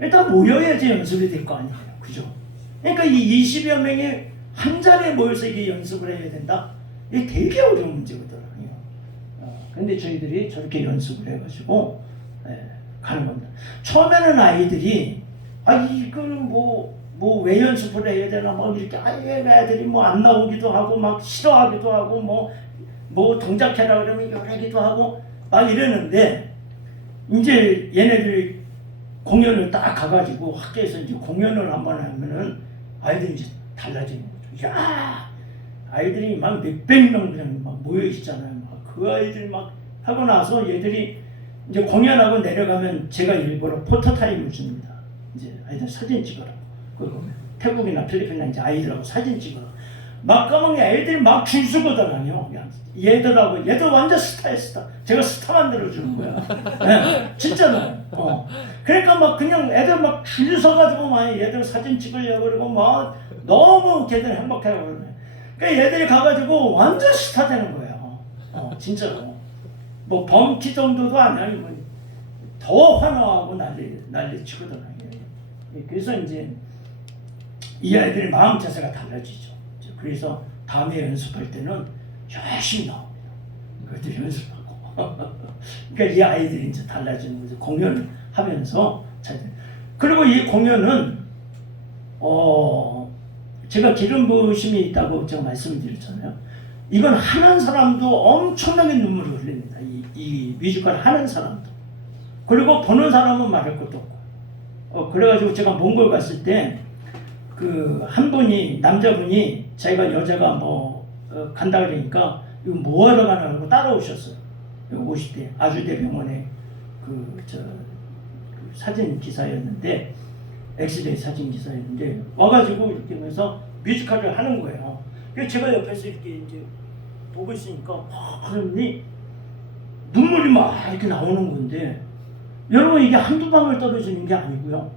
일단 모여야지 연습이 될 거 아니에요. 그죠? 그러니까 이 20여 명이 한 자리에 모여서 이게 연습을 해야 된다? 이게 되게 어려운 문제거든요. 근데 저희들이 저렇게 연습을 해가지고 가는 겁니다. 처음에는 아이들이 이거는 왜 연습을 해야 되나 막 이렇게 애들이 뭐 안 나오기도 하고 막 싫어하기도 하고 뭐 동작해라 그러면 요래기도 하고 막 이러는데 이제 얘네들이 공연을 딱 가가지고 학교에서 이제 공연을 한번 하면은 아이들이 이제 달라지는 거죠. 야 아이들이 막 몇백 명 그냥 막 모여 있잖아요. 막 그 아이들 막 하고 나서 얘들이 이제 공연하고 내려가면 제가 일부러 포토타임을 줍니다. 이제 아이들 사진 찍어라. 그리고 태국이나 필리핀이나 이제 아이들하고 사진 찍어라. 막 까먹니 애들이 막 줄 서거든요. 얘들하고 얘들 완전 스타야 스타. 제가 스타 만들어 주는 거야. 네, 진짜로. 그러니까 막 그냥 애들 막 줄 서가지고 막 얘들 사진 찍으려고 그러고 막 너무 걔들 행복해하고 그러네. 그러니까 얘들이 가가지고 완전 스타 되는 거예요. 진짜로. 뭐 범키 정도도 아니야. 더 환호하고 난리 치거든요. 그래서 이제 이 아이들의 마음 자세가 달라지죠. 그래서 다음에 연습할 때는 열심히 나옵니다. 그것도 연습하고. 그러니까 이 아이들이 이제 달라지는 거죠. 공연을 하면서. 그리고 이 공연은 제가 기름 부으심이 있다고 제가 말씀드렸잖아요. 이건 하는 사람도 엄청나게 눈물을 흘립니다. 이 뮤지컬 하는 사람도. 그리고 보는 사람은 말할 것도 없고. 그래가지고 제가 몽골 갔을 때 그 한 분이 남자분이 자기가 여자가 간다 그러니까 이거 뭐 하러 가냐고 따라오셨어요. 50대 아주대 병원에 그 사진 기사였는데 엑스레이 사진 기사였는데 와가지고 이렇게 하면서 뮤지컬을 하는 거예요. 그래서 제가 옆에서 이렇게 이제 보고 있으니까 그러니 눈물이 막 이렇게 나오는 건데 여러분 이게 한두 방울 떨어지는 게 아니고요.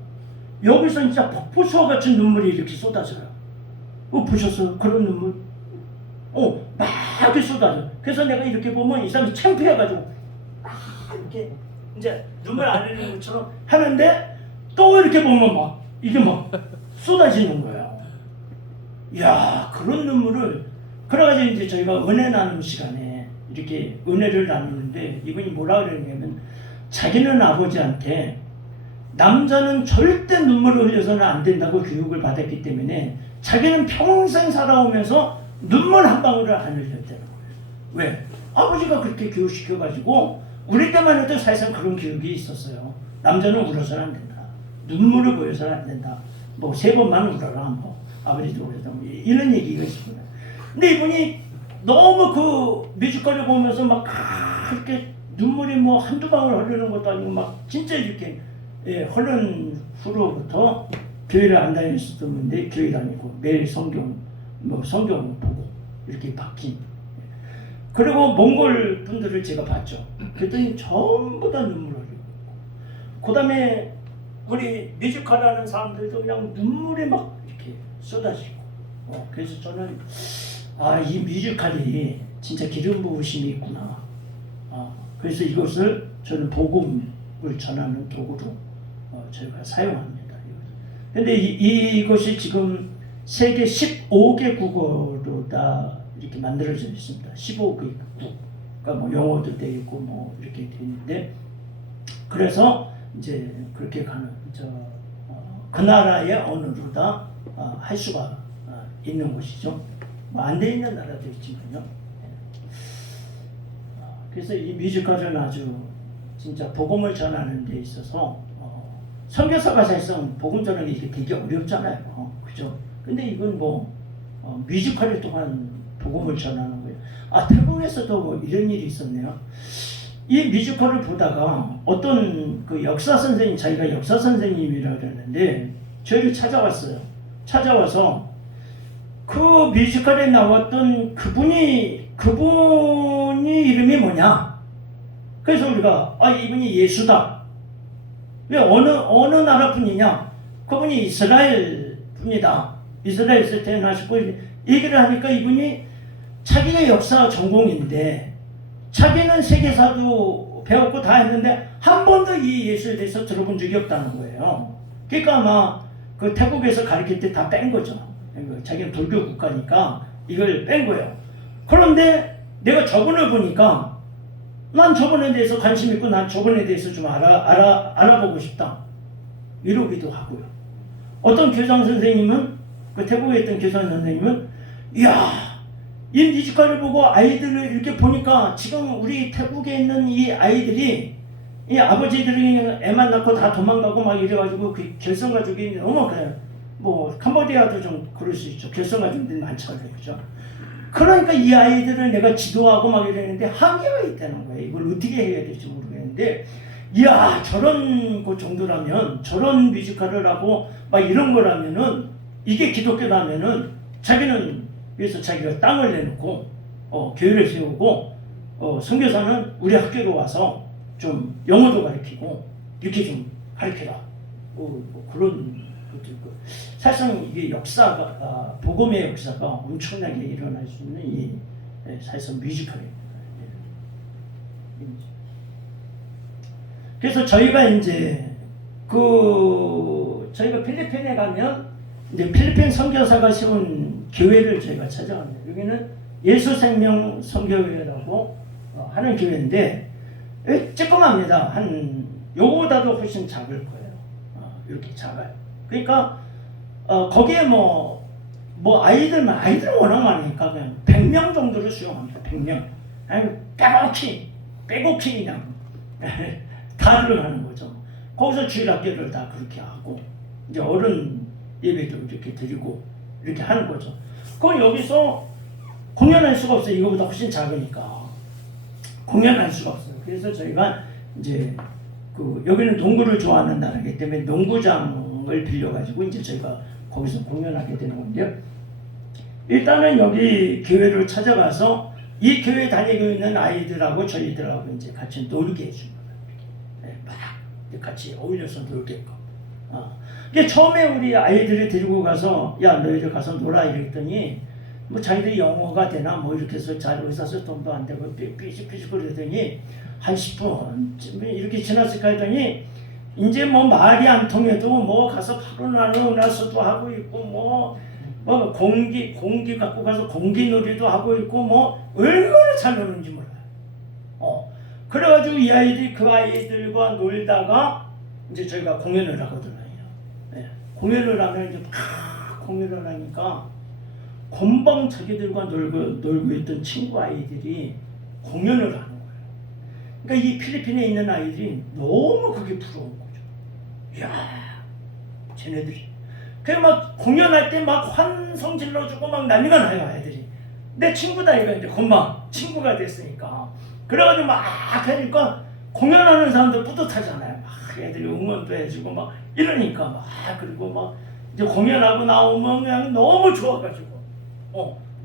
여기서 진짜 폭포수와 같은 눈물이 이렇게 쏟아져요. 보셨어요? 그런 눈물? 막 이렇게 쏟아져. 그래서 내가 이렇게 보면 이 사람이 창피해가지고 이렇게 이제 눈물 안 흘리는 것처럼 하는데 또 이렇게 보면 막 이게 막 쏟아지는 거예요. 이야, 그런 눈물을. 그래가지고 이제 저희가 은혜 나눔 시간에 이렇게 은혜를 나누는데 이분이 뭐라 그러냐면 자기는 아버지한테 남자는 절대 눈물을 흘려서는 안 된다고 교육을 받았기 때문에 자기는 평생 살아오면서 눈물 한 방울을 안 흘렸다는 거예요. 왜? 아버지가 그렇게 교육시켜가지고 우리 때만 해도 사실상 그런 교육이 있었어요. 남자는 울어서는 안 된다. 눈물을 보여서는 안 된다. 3번만 울어라. 아버지도 그랬다. 이런 얘기가 있었거든요. 근데 이분이 너무 그 뮤지컬을 보면서 막 그렇게 눈물이 한두 방울 흐르는 것도 아니고 막 진짜 이렇게 흐른 후로부터 교회를 안 다녔었는데 교회 다니고 매일 성경을 보고 이렇게 바뀐. 그리고 몽골 분들을 제가 봤죠. 그랬더니 전부 다 눈물 흘리고 그 다음에 우리 뮤지컬 하는 사람들도 그냥 눈물이 막 이렇게 쏟아지고. 그래서 저는 이 뮤지컬이 진짜 기름 부으심이 있구나. 그래서 이것을 저는 복음을 전하는 도구로 저희가 사용합니다. 그런데 이것이 지금 세계 15개 국어로 다 이렇게 만들어져 있습니다. 15개 국. 그러니까 영어도 돼 있고 이렇게 돼 있는데 그래서 이제 그렇게 가는 그 나라의 언어로 다 할 수가 있는 곳이죠. 뭐 안 돼 있는 나라도 있지만요. 그래서 이 뮤지컬은 아주 진짜 복음을 전하는 데 있어서 선교사가 사실상 복음 전하기 이게 되게 어렵잖아요. 그죠? 근데 이건 뭐 뮤지컬을 통한 복음을 전하는 거예요. 태국에서도 뭐 이런 일이 있었네요. 이 뮤지컬을 보다가 어떤 그 역사 선생님, 자기가 역사 선생님이라 그러는데 저희를 찾아와서 그 뮤지컬에 나왔던 그분이 이름이 뭐냐? 그래서 우리가 이분이 예수다. 왜 어느 나라 분이냐? 그분이 이스라엘 분이다. 이스라엘에서 태어나셨고 얘기를 하니까 이분이 자기가 역사 전공인데 자기는 세계사도 배웠고 다 했는데 한 번도 이 예수에 대해서 들어본 적이 없다는 거예요. 그러니까 아마 그 태국에서 가르칠 때 다 뺀 거죠. 자기는 돌교 국가니까 이걸 뺀 거예요. 그런데 내가 저분을 보니까 난 저분에 대해서 관심 있고 난 저분에 대해서 좀 알아보고 싶다. 이러기도 하고요. 어떤 교장 선생님은 그 태국에 있던 교장 선생님은 이야 이 뮤지컬을 보고 아이들을 이렇게 보니까 지금 우리 태국에 있는 이 아이들이 이 아버지들이 애만 낳고 다 도망가고 막 이래가지고 그 결성가족이 너무 그래요. 뭐 캄보디아도 좀 그럴 수 있죠. 결성가족들이 많잖아요. 그죠? 그러니까 이 아이들을 내가 지도하고 막 이러는데 한계가 있다는 거예요. 이걸 어떻게 해야 될지 모르겠는데 이야 저런 그 정도라면 저런 뮤지컬을 하고 막 이런 거라면은 이게 기독교라면은 자기는 그래서 자기가 땅을 내놓고 교회를 세우고 선교사는 우리 학교로 와서 좀 영어도 가르치고 이렇게 좀 가르쳐라. 뭐 그런 것도 있고 사실상 이게 역사가 복음의 역사가 엄청나게 일어날 수 있는 이 사실상 뮤지컬입니다. 그래서 저희가 이제 저희가 필리핀에 가면 이제 필리핀 선교사가 세운 교회를 저희가 찾아갑니다. 여기는 예수생명 선교회라고 하는 교회인데 쬐끔합니다. 요거보다도 훨씬 작을 거예요. 이렇게 작아요. 그러니까 거기에 뭐 아이들은 워낙 많으니까 그냥 100명 정도를 수용합니다. 100명. 아니 빼곡히 그냥 다 들어가는 거죠. 거기서 주일학교를 다 그렇게 하고 이제 어른 예배도 이렇게 드리고 이렇게 하는 거죠. 그건 여기서 공연할 수가 없어요. 이거보다 훨씬 작으니까 공연할 수가 없어요. 그래서 저희가 이제 여기는 농구를 좋아하는 나라이기 때문에 농구장을 빌려가지고 이제 저희가 거기서 공연하게 되는 건데요. 일단은 여기 교회를 찾아가서 이 교회 다니고 있는 아이들하고 저희들하고 이제 같이 놀게 해줍니다. 막 같이 어울려서 놀게끔. 이게 처음에 우리 아이들을 데리고 가서 야 너희들 가서 놀아 이랬더니 뭐 자기들이 영어가 되나 뭐 이렇게 해서 잘 의사소 돈도 안 되고 삐죽삐죽 그러더니 한 10분 이렇게 지났을까 했더니 이제 뭐 말이 안 통해도 뭐 가서 바로 나눠서도 하고 있고 뭐 공기 갖고 가서 공기놀이도 하고 있고 뭐 얼마나 잘 노는지 몰라요. 그래가지고 이 아이들이 그 아이들과 놀다가 이제 저희가 공연을 하거든요. 공연을 하면 이제 막 공연을 하니까 금방 자기들과 놀고 있던 친구 아이들이 공연을 하는 거예요. 그러니까 이 필리핀에 있는 아이들이 너무 그게 부러운 거죠. 이야, 쟤네들이. 그냥 막 공연할 때 막 환성 질러주고 막 난리가 나요, 아이들이. 내 친구다, 이거 이제 금방 친구가 됐으니까. 그래가지고 막 하니까 공연하는 사람들 뿌듯하잖아요. 막 애들이 응원도 해주고 막 이러니까 막 그리고 막 이제 공연하고 나오면 그냥 너무 좋아가지고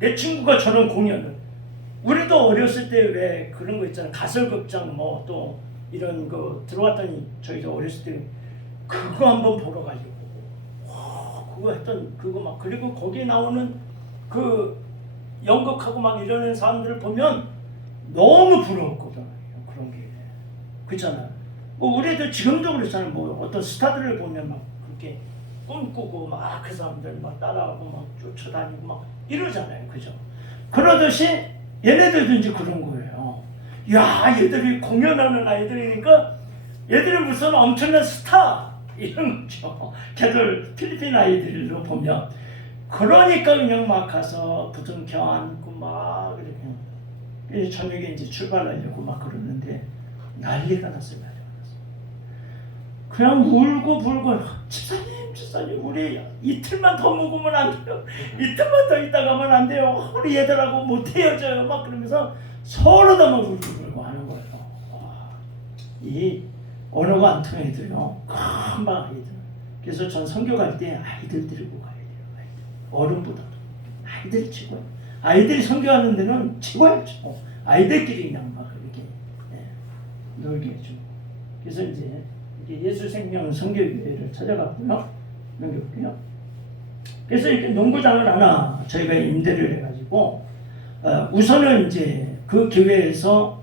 내 친구가 저런 공연을 우리도 어렸을 때 왜 그런 거 있잖아요. 가설극장 뭐 또 이런 거 들어왔더니 저희도 어렸을 때 그거 한번 보러 가지고 그거 했던 그거 막 그리고 거기에 나오는 그 연극하고 막 이러는 사람들을 보면 너무 부러웠거든요. 그런 게 그렇잖아요. 뭐 우리도 지금도 그렇잖아요. 뭐 어떤 스타들을 보면 막 그렇게 꿈꾸고 막 그 사람들 막 따라하고 막 쫓아다니고 막 이러잖아요. 그죠? 그러듯이 얘네들도 이제 그런 거예요. 야, 얘들이 공연하는 아이들이니까 얘들은 무슨 엄청난 스타 이런 거죠. 걔들 필리핀 아이들로 보면 그러니까 그냥 막 가서 부둥 켜안고 막 이렇게 저녁에 이제 출발하려고 막 그러는데 난리가 났어요. 그냥 울고 불고 집사님 우리 이틀만 더 묵으면 안 돼요. 이틀만 더 있다 가면 안 돼요. 우리 얘들하고 못 헤어져요. 막 그러면서 서로 다 막 울고 불고 하는 거예요. 와, 이 언어가 안 통해도요. 금방 아이들. 그래서 전 선교 갈 때 아이들 데리고 가야 돼요. 아이들. 어른보다도 아이들이 최고예요. 아이들이 선교하는 데는 최고예요. 최고. 아이들끼리 그냥 막 이렇게 놀게 해주고. 그래서 이제 예수생명 선교교회를 찾아갔고요. 넘겨볼게요. 그래서 이렇게 농구장을 하나 저희가 임대를 해가지고 우선은 이제 그 교회에서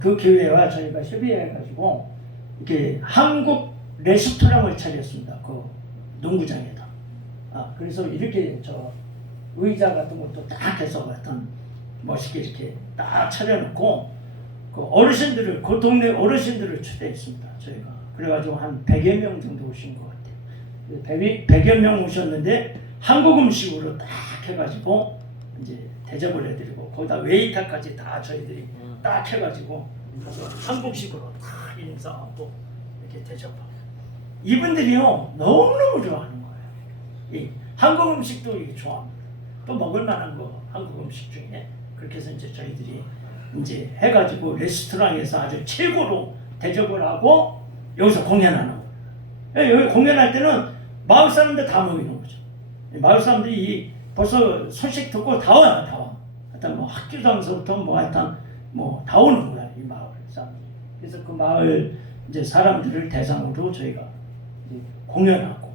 그 교회와 저희가 협의해가지고 이렇게 한국 레스토랑을 차렸습니다. 그 농구장에다. 그래서 이렇게 저 의자 같은 것도 딱 해서 어떤 멋있게 이렇게 딱 차려놓고 그 어르신들을 그 동네 어르신들을 초대했습니다. 저희가. 그래가지고 한 100여 명 정도 오신 것 같아요. 100여 명 오셨는데 한국 음식으로 딱 해가지고 이제 대접을 해드리고 거기다 웨이터까지 다 저희들이 딱 해가지고 가서 한국식으로 딱 인사하고 이렇게 대접하고 이분들이요 너무너무 좋아하는 거예요. 이 한국 음식도 이게 좋아합니다. 또 먹을 만한 거 한국 음식 중에 그렇게 해서 이제 저희들이 이제 해가지고 레스토랑에서 아주 최고로 대접을 하고 여기서 공연하는 거예요. 여기 공연할 때는 마을 사람들 다 모이는 거죠. 마을 사람들이 벌써 소식 듣고 다 와요, 다 와. 하여튼 뭐 학교장서부터 뭐 하여튼 뭐 다 오는 거야, 이 마을 사람들. 그래서 그 마을 이제 사람들을 대상으로 저희가 이제 공연하고,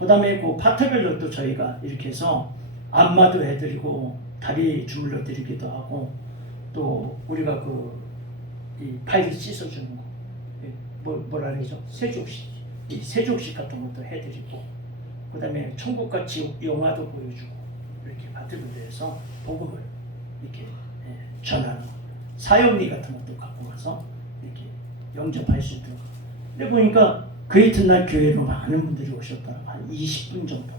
그 다음에 그 파트별로 또 저희가 이렇게 해서 안마도 해드리고 다리 주물러 드리기도 하고, 또 우리가 이 발이 씻어주는 거. 뭐라 그러죠? 세족식 같은 것도 해드리고, 그 다음에 천국같이 영화도 보여주고, 이렇게 바트블레에서 복음을 이렇게 전하는 사역리 같은 것도 갖고 가서 이렇게 영접할 수 있도록. 근데 보니까 그 이튿날 교회로 많은 분들이 오셨더라고요. 한 20분 정도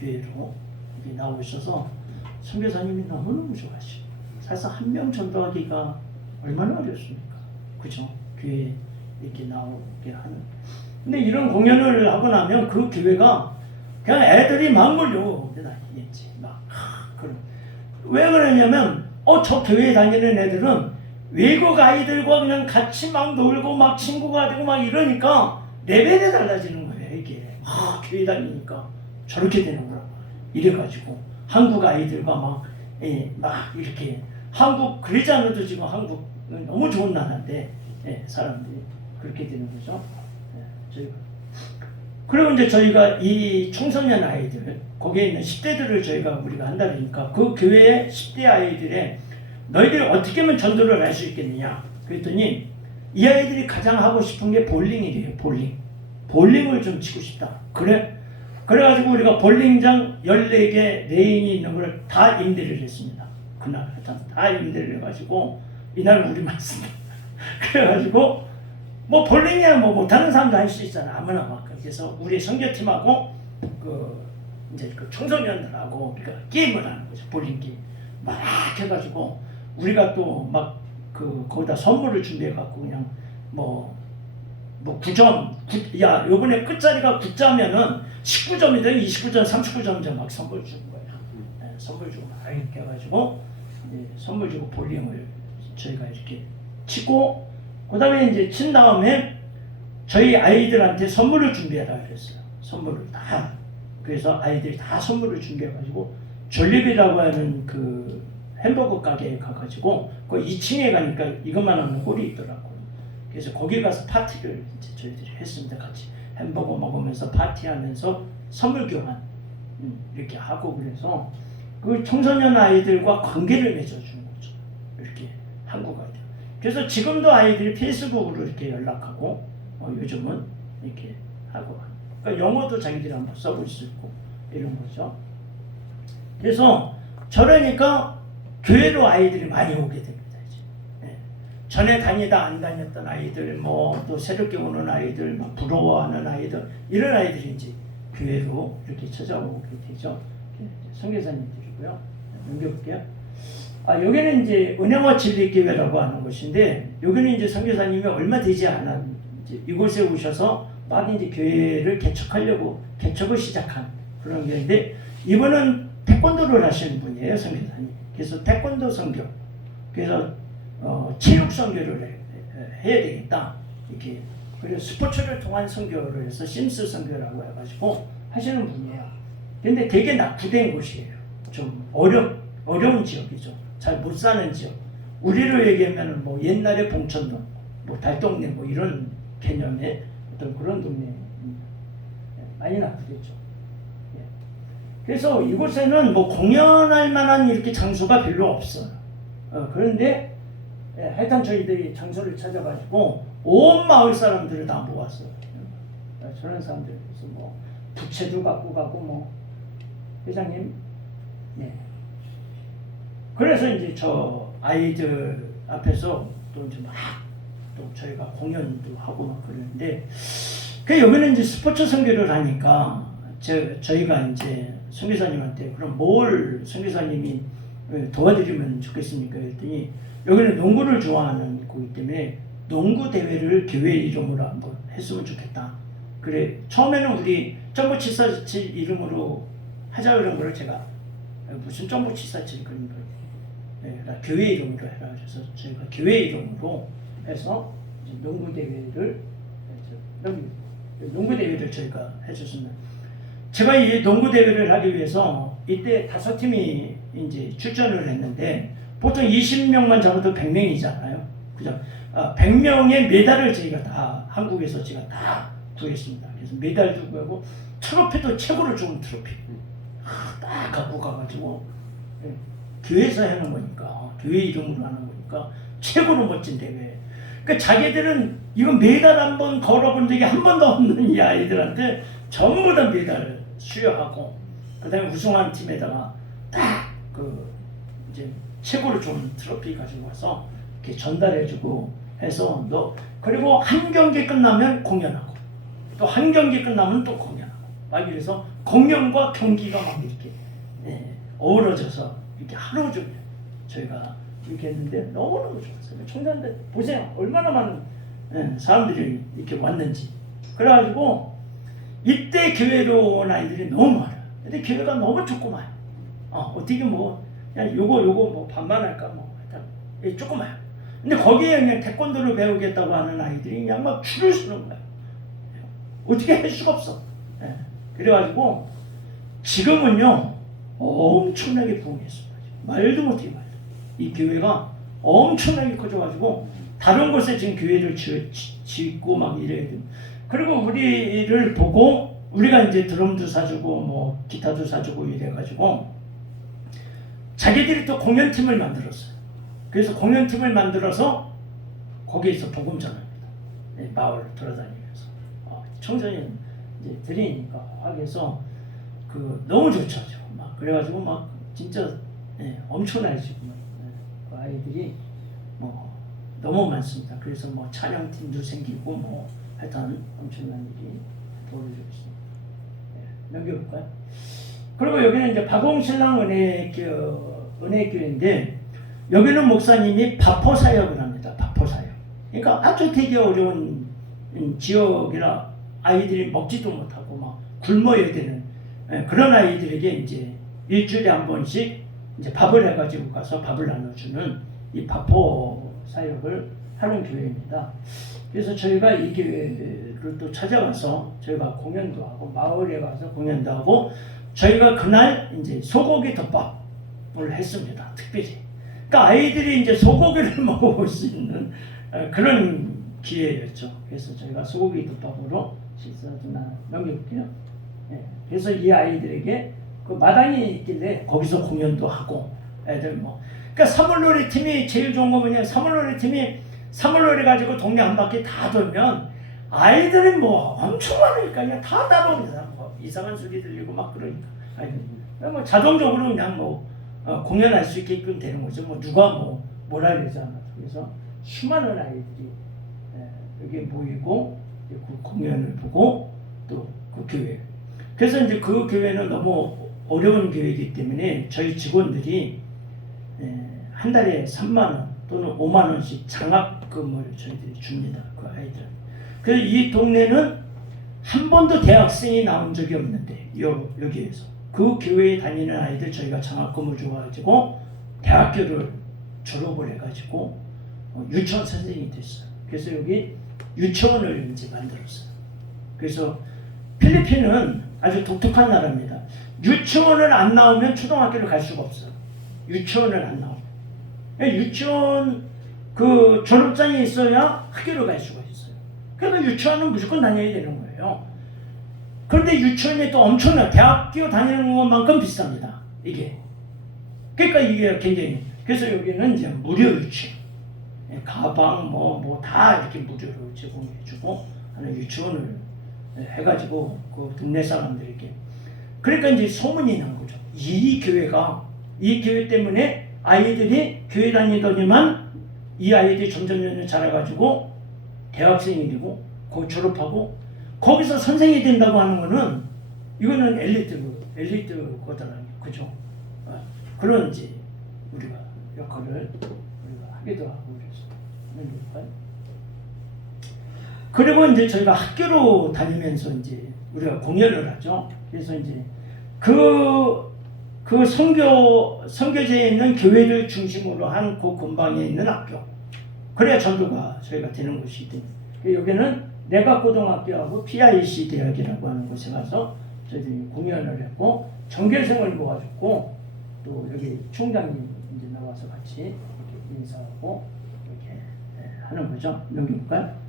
교회로 이렇게 나오셔서 선교사님이 너무너무 좋아하시고, 사실 한 명 전도하기가 얼마나 어렵습니까? 그죠? 교회 이렇게 나오게 하는. 근데 이런 공연을 하고 나면 그 교회가 그냥 애들이 막 몰려오게 다니겠지. 그럼. 왜 그러냐면, 저 교회에 다니는 애들은 외국 아이들과 그냥 같이 막 놀고 막 친구가 되고 막 이러니까 레벨이 달라지는 거예요, 이게. 교회 다니니까 저렇게 되는 거라고. 이래가지고 한국 아이들과 막 이렇게 한국 그러지 않아도 지금 한국 너무 좋은 나라인데 사람들이 그렇게 되는 거죠. 저희가. 그리고 이제 저희가 이 청소년 아이들 거기에 있는 10대들을 저희가 우리가 한다니까 그 교회의 10대 아이들의 너희들이 어떻게 하면 전도를 할 수 있겠느냐 그랬더니 이 아이들이 가장 하고 싶은 게 볼링이래요. 볼링을 좀 치고 싶다. 그래가지고 우리가 볼링장 14개 레인이 있는 걸 다 임대를 했습니다. 그날 다 임대를 해가지고 이날 우리만 씁니다. 그래가지고 뭐 볼링이야 뭐 못하는 사람도 할 수 있잖아. 아무나 막. 그래서 우리 선교팀하고 이제 그 청소년들하고 우리가 게임을 하는 거죠. 볼링 게임 막 해가지고 우리가 또 막 거기다 선물을 준비해갖고 그냥 뭐 9점 야 요번에 끝자리가 9자면은 19점이든 29점 39점 막 선물 주는 거예요. 선물 주고 막 이렇게 해가지고 선물 주고 볼링을 저희가 이렇게 치고, 그 다음에 이제 친 다음에 저희 아이들한테 선물을 준비하라 그랬어요. 선물을 다. 그래서 아이들이 다 선물을 준비해가지고 졸리비라고 하는 그 햄버거 가게에 가가지고 그 2층에 가니까 이것만 하는 홀이 있더라고요. 그래서 거기 가서 파티를 이제 저희들이 했습니다. 같이 햄버거 먹으면서 파티하면서 선물 교환 이렇게 하고, 그래서 그 청소년 아이들과 관계를 맺어주는 거죠. 이렇게 한국 아이들. 그래서 지금도 아이들이 페이스북으로 이렇게 연락하고 요즘은 이렇게 하고, 그러니까 영어도 자기들이 한번 써볼 수 있고 이런 거죠. 그래서 저러니까 교회로 아이들이 많이 오게 됩니다. 이제. 전에 다니다 안 다녔던 아이들, 뭐 또 새롭게 오는 아이들, 막 부러워하는 아이들, 이런 아이들이 이제 교회로 이렇게 찾아오게 되죠. 선교사님들이고요. 넘겨볼게요. 여기는 이제 은혜와 진리 교회라고 하는 곳인데, 여기는 이제 선교사님이 얼마 되지 않은 이제 이곳에 오셔서 막 이제 교회를 개척을 시작한 그런 교회인데, 이분은 태권도를 하시는 분이에요, 선교사님. 그래서 태권도 선교, 그래서 체육 선교를 해야 되겠다 이렇게. 그리고 스포츠를 통한 선교를 해서 심스 선교라고 해가지고 하시는 분이에요. 근데 되게 낙후된 곳이에요. 좀 어려운 지역이죠. 잘 못 사는 지역. 우리로 얘기하면 뭐 옛날에 봉천동, 뭐 달동네 뭐 이런 개념의 어떤 그런 동네 많이 낙후됐죠. 예. 그래서 이곳에는 뭐 공연할 만한 이렇게 장소가 별로 없어요. 그런데 하여튼 저희들이 장소를 찾아가지고 온 마을 사람들을 다 모았어요. 저런 사람들, 그래서 뭐 부채도 갖고 가고, 뭐 회장님, 네. 그래서 이제 저 아이들 앞에서 또 이제 막 또 저희가 공연도 하고 막 그러는데, 그 여기는 이제 스포츠 선교를 하니까 저희가 이제 선교사님한테 그럼 뭘 선교사님이 도와드리면 좋겠습니까? 그랬더니 여기는 농구를 좋아하는 곳이기 때문에 농구 대회를 교회 이름으로 한번 했으면 좋겠다. 그래, 처음에는 우리 점부치사칠 이름으로 하자 그런 걸 제가 무슨 점부치사칠 그런 걸 교회 이름으로 해라. 그래서 저희가 교회 이름으로 해서 이제 농구 대회를 저희가 해줬습니다. 제가 이 농구 대회를 하기 위해서 이때 5팀이 이제 출전을 했는데, 보통 20명만 잡아도 100명이잖아요. 그죠? 100명의 메달을 저희가 다 한국에서 제가 다 구했습니다. 그래서 메달도 구하고 트로피도 최고로 좋은 트로피 딱 갖고 가가지고, 교회에서 하는 거니까, 교회 이름으로 하는 거니까 최고로 멋진 대회. 그러니까 자기들은 이거 메달 한번 걸어본 적이 한 번도 없는 이 아이들한테 전부 다 메달을 수여하고, 그다음에 우승한 팀에다가 딱 이제 최고로 좋은 트로피 가지고 와서 이렇게 전달해주고 해서, 그리고 한 경기 끝나면 공연하고, 또 한 경기 끝나면 또 공연하고, 막 이래서 공연과 경기가 막 이렇게 어우러져서 이렇게 하루 종일 저희가 이렇게 했는데 너무너무 좋았어요. 청년들 보세요, 얼마나 많은 사람들이 이렇게 왔는지. 그래가지고 이때 교회로 온 아이들이 너무 많아요. 근데 교회가 너무 조그마요. 어떻게 뭐 그냥 요거 뭐 반만 할까 뭐 하여튼 조그마요. 근데 거기에 그냥 태권도를 배우겠다고 하는 아이들이 그냥 막 줄을 서는 거예요. 어떻게 할 수가 없어. 그래가지고 지금은요 엄청나게 부흥했습니다. 말도 못해 말도. 이 교회가 엄청나게 커져가지고 다른 곳에 지금 교회를 짓고 막 이래야 돼요. 그리고 우리를 보고 우리가 이제 드럼도 사주고 뭐 기타도 사주고 이래가지고 자기들이 또 공연팀을 만들었어요. 그래서 공연팀을 만들어서 거기에서 복음 전합니다. 마을 돌아다니면서 청소년 이제 드리니까 하게서 너무 좋죠. 막 그래가지고 막 진짜 엄청나게 지금 그 아이들이 뭐 너무 많습니다. 그래서 뭐 찬양팀도 생기고 뭐 하여튼 엄청난 일이 벌어지고 있습니다. 넘겨볼까요? 그리고 여기는 이제 박홍신랑 은혜교회인데, 여기는 목사님이 바포 사역을 합니다. 바포 사역. 그러니까 아주 되게 어려운 지역이라 아이들이 먹지도 못하고 막 굶어야 되는 그런 아이들에게 이제 일주일에 한 번씩 이제 밥을 해가지고 가서 밥을 나눠주는 이 바포 사역을 하는 교회입니다. 그래서 저희가 이 교회를 또 찾아가서 저희가 공연도 하고 마을에 가서 공연도 하고, 저희가 그날 이제 소고기 덮밥을 했습니다. 특별히. 그러니까 아이들이 이제 소고기를 먹어볼 수 있는 그런 기회였죠. 그래서 저희가 소고기 덮밥으로 식사도 넘겨볼게요. 그래서 이 아이들에게 그 마당이 있길래 거기서 공연도 하고 애들 뭐. 그러니까 사물놀이 팀이 제일 좋은 거 뭐냐? 사물놀이 팀이 사물놀이 가지고 동네 한 바퀴 다 돌면 아이들은 뭐 엄청 많으니까 그냥 다 따라옵니다. 뭐 이상한 소리 들리고 막 그러니까 아이들 뭐 자동적으로 그냥 뭐 공연할 수 있게끔 되는 거죠. 뭐 누가 뭐라 그러지 않아도. 그래서 수많은 아이들이 여기 모이고 그 공연을 보고 또 그 교회. 그래서 이제 그 교회는 너무 어려운 교회이기 때문에 저희 직원들이 한 달에 3만 원 또는 5만 원씩 장학금을 저희들이 줍니다. 그 아이들. 그래서 이 동네는 한 번도 대학생이 나온 적이 없는데 여기에서 그 교회에 다니는 아이들 저희가 장학금을 줘가지고 대학교를 졸업을 해가지고 유치원 선생님이 됐어요. 그래서 여기 유치원을 이제 만들었어요. 그래서 필리핀은 아주 독특한 나라입니다. 유치원을 안 나오면 초등학교를 갈 수가 없어요. 유치원을 안 나오면. 유치원 그 졸업장이 있어야 학교를 갈 수가 있어요. 그래서 유치원은 무조건 다녀야 되는 거예요. 그런데 유치원이 또 엄청나 대학교 다니는 것만큼 비쌉니다. 이게. 그러니까 이게 굉장히 그래서 여기는 이제 무료 유치원. 가방 뭐 다 이렇게 무료로 제공해주고 하는 유치원을 해가지고 그 동네 사람들에게 그러니까 이제 소문이 난 거죠. 이 교회 때문에 아이들이 교회 다니더니만 이 아이들이 점점 자라가지고 대학생이 되고 거기 졸업하고 거기서 선생이 된다고 하는 거는 이거는 엘리트 거더라고요. 그죠? 그런 이제 우리가 역할을 우리가 하기도 하고 그래서 그리고 이제 저희가 학교로 다니면서 이제 우리가 공연을 하죠. 그래서 이제 그 선교제에 있는 교회를 중심으로 한 그 근방에 있는 학교. 그래야 전도가 저희가 되는 곳이거든요. 여기는 내각고등학교하고 PIC 대학이라고 하는 곳에 가서 저희들이 공연을 했고 전교생을 모아줬고 또 여기 총장님 이제 나와서 같이 이렇게 인사하고 이렇게 하는 거죠. 넘겨볼까요?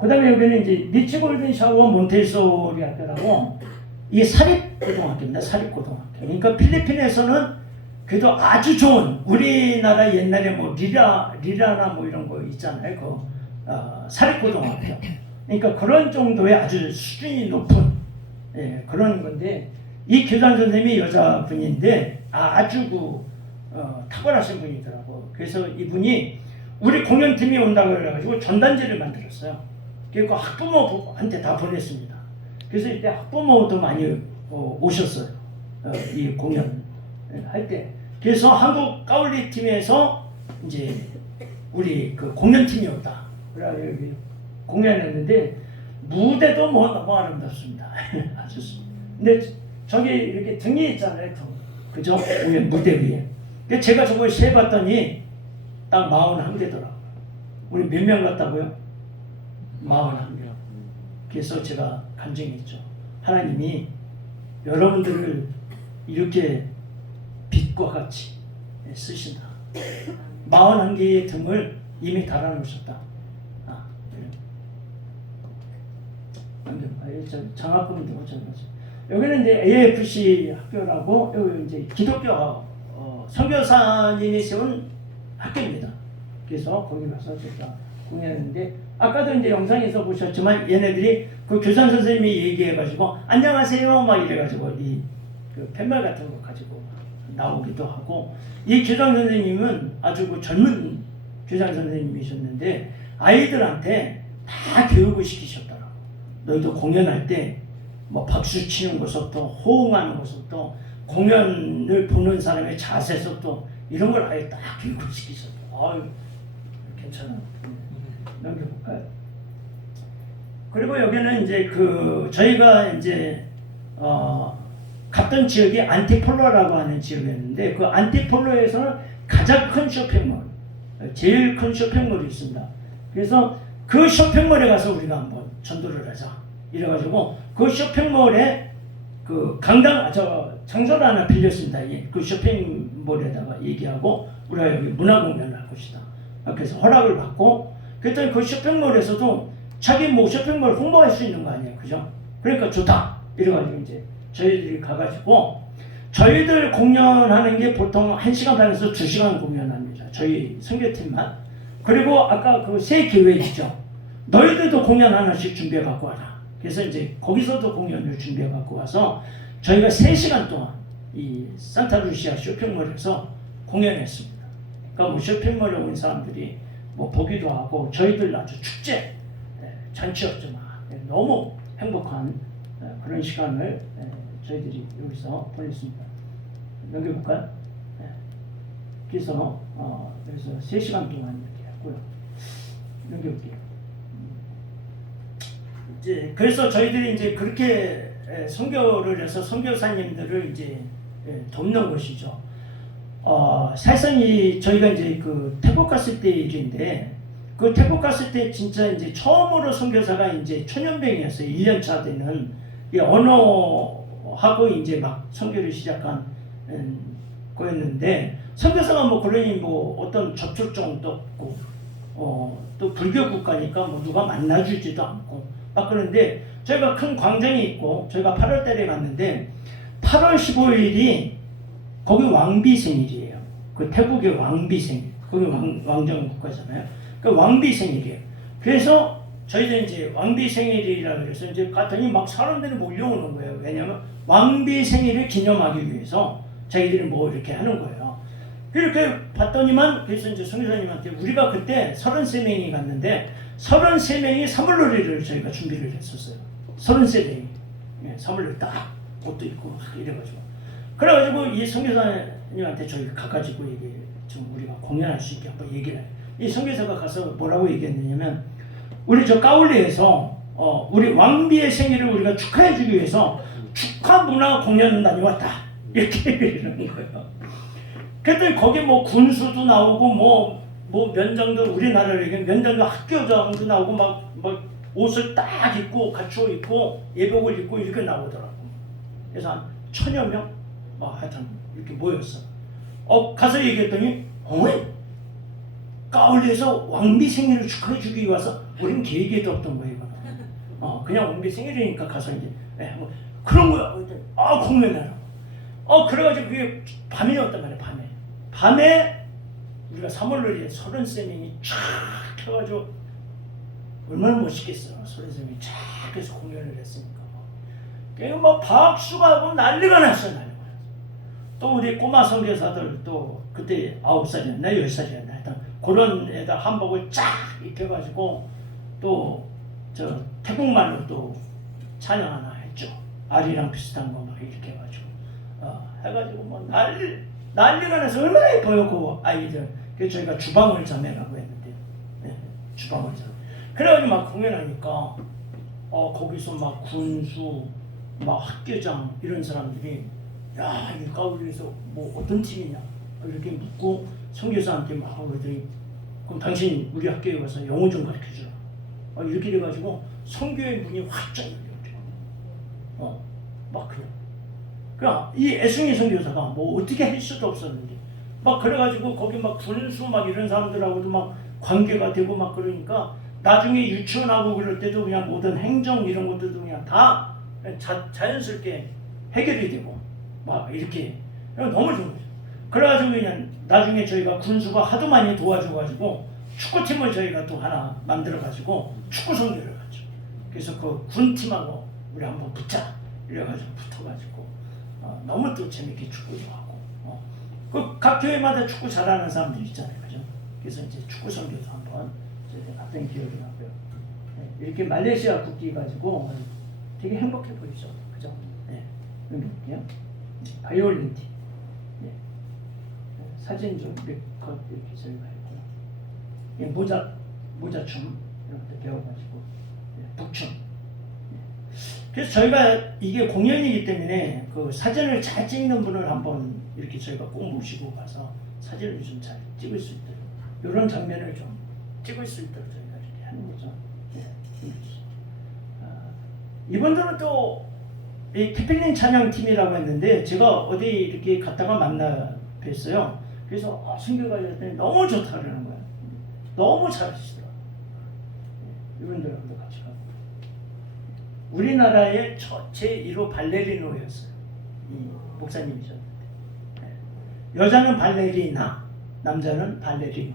그 다음에 여기는 이제 리치골든 샤워 몬테소리 학교라고 이게 사립고등학교입니다. 사립고등학교. 그러니까 필리핀에서는 그래도 아주 좋은 우리나라 옛날에 뭐 리라나 뭐 이런 거 있잖아요. 그 사립고등학교. 그러니까 그런 정도의 아주 수준이 높은 그런 건데 이 교장 선생님이 여자분인데 아주 탁월하신 분이더라고. 그래서 이분이 우리 공연팀이 온다고 그래가지고 전단지를 만들었어요. 그리고 학부모한테 다 보냈습니다. 그래서 이때 학부모도 많이 오셨어요. 이 공연 할 때. 그래서 한국 까울리 팀에서 이제 우리 그 공연팀이 온다. 그래서 여기 공연했는데 무대도 뭐 너무 아름답습니다. 아주. 근데 저기 이렇게 등이 있잖아요. 그죠? 무대 위에. 제가 저걸 세봤더니 딱 41개더라고요. 우리 몇 명 같다고요? 41명. 그래서 제가 간증했죠. 하나님이 여러분들을 이렇게 빛과 같이 쓰신다. 41개의 등을 이미 달아놓으셨다. 장학금도 여기는 이제 AFC 학교라고 여기 이제 기독교 선교사님이 세운 학교입니다. 그래서 거기 가서 제가 공연했는데 아까도 이제 영상에서 보셨지만 얘네들이 그 교장 선생님이 얘기해가지고 안녕하세요 막 이래가지고 그 팻말 같은 거 가지고 나오기도 하고 이 교장 선생님은 아주 그 젊은 교장 선생님이셨는데 아이들한테 다 교육을 시키셨더라고. 너희도 공연할 때 뭐 박수 치는 것부터 호응하는 것부터 공연을 보는 사람의 자세부터 이런 걸 아예 다 교육을 시키셨다. 아유 괜찮아. 넘겨볼까요? 그리고 여기는 이제 저희가 이제 갔던 지역이 안티폴로라고 하는 지역이었는데 그 안티폴로에서는 가장 큰 쇼핑몰, 제일 큰 쇼핑몰이 있습니다. 그래서 그 쇼핑몰에 가서 우리가 한번 전도를 하자. 이래가지고 그 쇼핑몰에 그 장소를 하나 빌렸습니다. 그 쇼핑몰에다가 얘기하고 우리가 여기 문화공연을 할 것이다. 그래서 허락을 받고 그랬더니 그 쇼핑몰에서도 자기 뭐 쇼핑몰 홍보할 수 있는 거 아니에요. 그죠? 그러니까 좋다. 이래가지고 이제 저희들이 가가지고 저희들 공연하는 게 보통 1시간 반에서 2시간 공연합니다. 저희 선교팀만. 그리고 아까 그 세 교회 있죠. 너희들도 공연 하나씩 준비해 갖고 와라. 그래서 이제 거기서도 공연을 준비해 갖고 와서 저희가 3시간 동안 이 산타루시아 쇼핑몰에서 공연했습니다. 그러니까 뭐 쇼핑몰에 온 사람들이 뭐 보기도 하고 저희들 아주 축제 잔치였죠. 너무 행복한 그런 시간을 저희들이 여기서 보냈습니다. 넘겨볼까요? 그래서 3시간 동안 이렇게 했고요. 넘겨볼게요. 이제 그래서 저희들이 이제 그렇게 선교를 해서 선교사님들을 이제 돕는 것이죠. 사실상 저희가 이제 그 태국 갔을 때 일인데, 그 태국 갔을 때 진짜 이제 처음으로 선교사가 이제 초년병이었어요. 1년차 되는 이 언어하고 이제 막 선교를 시작한 거였는데, 선교사가 뭐 그러니 뭐 어떤 접촉점도 없고, 또 불교 국가니까 뭐 누가 만나주지도 않고 막 그런데, 저희가 큰 광장이 있고 저희가 8월 달에 갔는데 8월 15일이 거기 왕비 생일이에요. 그 태국의 왕비 생일. 거기 왕정 국가잖아요. 그 왕비 생일이에요. 그래서 저희들 이제 왕비 생일이라 그래서 이제 갔더니 막 사람들이 몰려오는 거예요. 왜냐하면 왕비 생일을 기념하기 위해서 저희들이 뭐 이렇게 하는 거예요. 이렇게 봤더니만, 그래서 이제 선교사님한테 우리가 그때 33명이 갔는데 33명이 사물놀이를 저희가 준비를 했었어요. 33명이 사물놀이 딱 옷도 입고 막 이래가지고, 그래가지고 이 선교사님한테 저희 가가지고 이게 좀 우리가 공연할 수 있게 한번 얘기를 해요. 이 선교사가 가서 뭐라고 얘기했느냐면, 우리 저 까울리에서 우리 왕비의 생일을 우리가 축하해주기 위해서 축하 문화 공연을 다녀왔다, 이렇게 얘기를 하는 거예요. 그랬더니 거기 뭐 군수도 나오고 뭐 면장도, 우리나라로 얘기하면 면장도 학교장도 나오고 막 옷을 딱 입고 갖추어 입고 예복을 입고 이렇게 나오더라고. 그래서 한 1000여 명 하여튼 이렇게 모였어. 가서 얘기했더니 까울리에서 왕비 생일을 축하해주기 위해 와서, 우린 계획에도 없던 거예요. 그냥 왕비 생일이니까 가서 이제 뭐 그런 거야. 공연하라고. 그래가지고 그게 밤이었단 말이야. 밤에 우리가 사물놀이에 33명이 쫙 켜가지고 얼마나 멋있겠어. 33명이 쫙 해서 공연을 했으니까 그냥 막 박수가 하고 난리가 났어. 또 우리 꼬마 선교사들 또 그때 9살이었나 10살이었나 하여튼 그런 애들 한복을 쫙 입혀가지고 또 저 태국말로 또 찬양 하나 했죠. 아리랑 비슷한 거 막 이렇게 해가지고 해가지고 뭐 난리가 나서 얼마나 예뻐요 그 아이들. 그래서 저희가 주방을 자매라고 했는데, 주방을 자매. 그래가지고 막 공연하니까 거기서 막 군수, 막 학교장 이런 사람들이 야, 이 까울리에서 뭐 어떤 팀이냐 이렇게 묻고 선교사한테 막 하더니, 그럼 당신 우리 학교에 와서 영어 좀 가르쳐주라. 이렇게 돼가지고 선교의 문이 활짝 열려. 막 그냥 이 애승희 선교사가 뭐 어떻게 할 수도 없었는데 막 그래가지고 거기 막 군수 막 이런 사람들하고도 막 관계가 되고 막 그러니까 나중에 유치원하고 그럴 때도 그냥 모든 행정 이런 것들도 그냥 다 자연스럽게 해결이 되고 막 이렇게 너무 좋은 거죠. 그래가지고 그냥 나중에 저희가 군수가 하도 많이 도와줘가지고 축구팀을 저희가 또 하나 만들어가지고 축구 선교를 갔죠. 그래서 그 군팀하고 우리 한번 붙자 이래가지고 붙어가지고 너무 또 재밌게 축구도 하고 그 각 교회마다 축구 잘하는 사람들 있잖아요, 그죠? 그래서 이제 축구 선교도 한번 갔던 기억이 나고요. 이렇게 말레이시아 국기 가지고 되게 행복해 보이죠, 그죠? 여기 볼게요. 바이올린 팀. 사진 좀 몇 컷 이렇게 저희가 했고요. 모자춤 이런 것도 배워가지고 북춤. 그래서 저희가 이게 공연이기 때문에 그 사진을 잘 찍는 분을 한번 이렇게 저희가 꼭 모시고 가서 사진을 좀 잘 찍을 수 있도록, 이런 장면을 좀 찍을 수 있도록 저희가 이렇게 하는 거죠. 이분들은 또 이 키필린 찬양팀이라고 했는데 제가 어디 이렇게 갔다가 만나 뵀어요. 그래서 선교가 했더니 너무 좋다 그러는 거예요. 너무 잘하시더라고요. 이분들하고도 같이 가고. 우리나라의 제1호 발레리노였어요. 이 목사님이셨는데. 여자는 발레리나, 남자는 발레리노.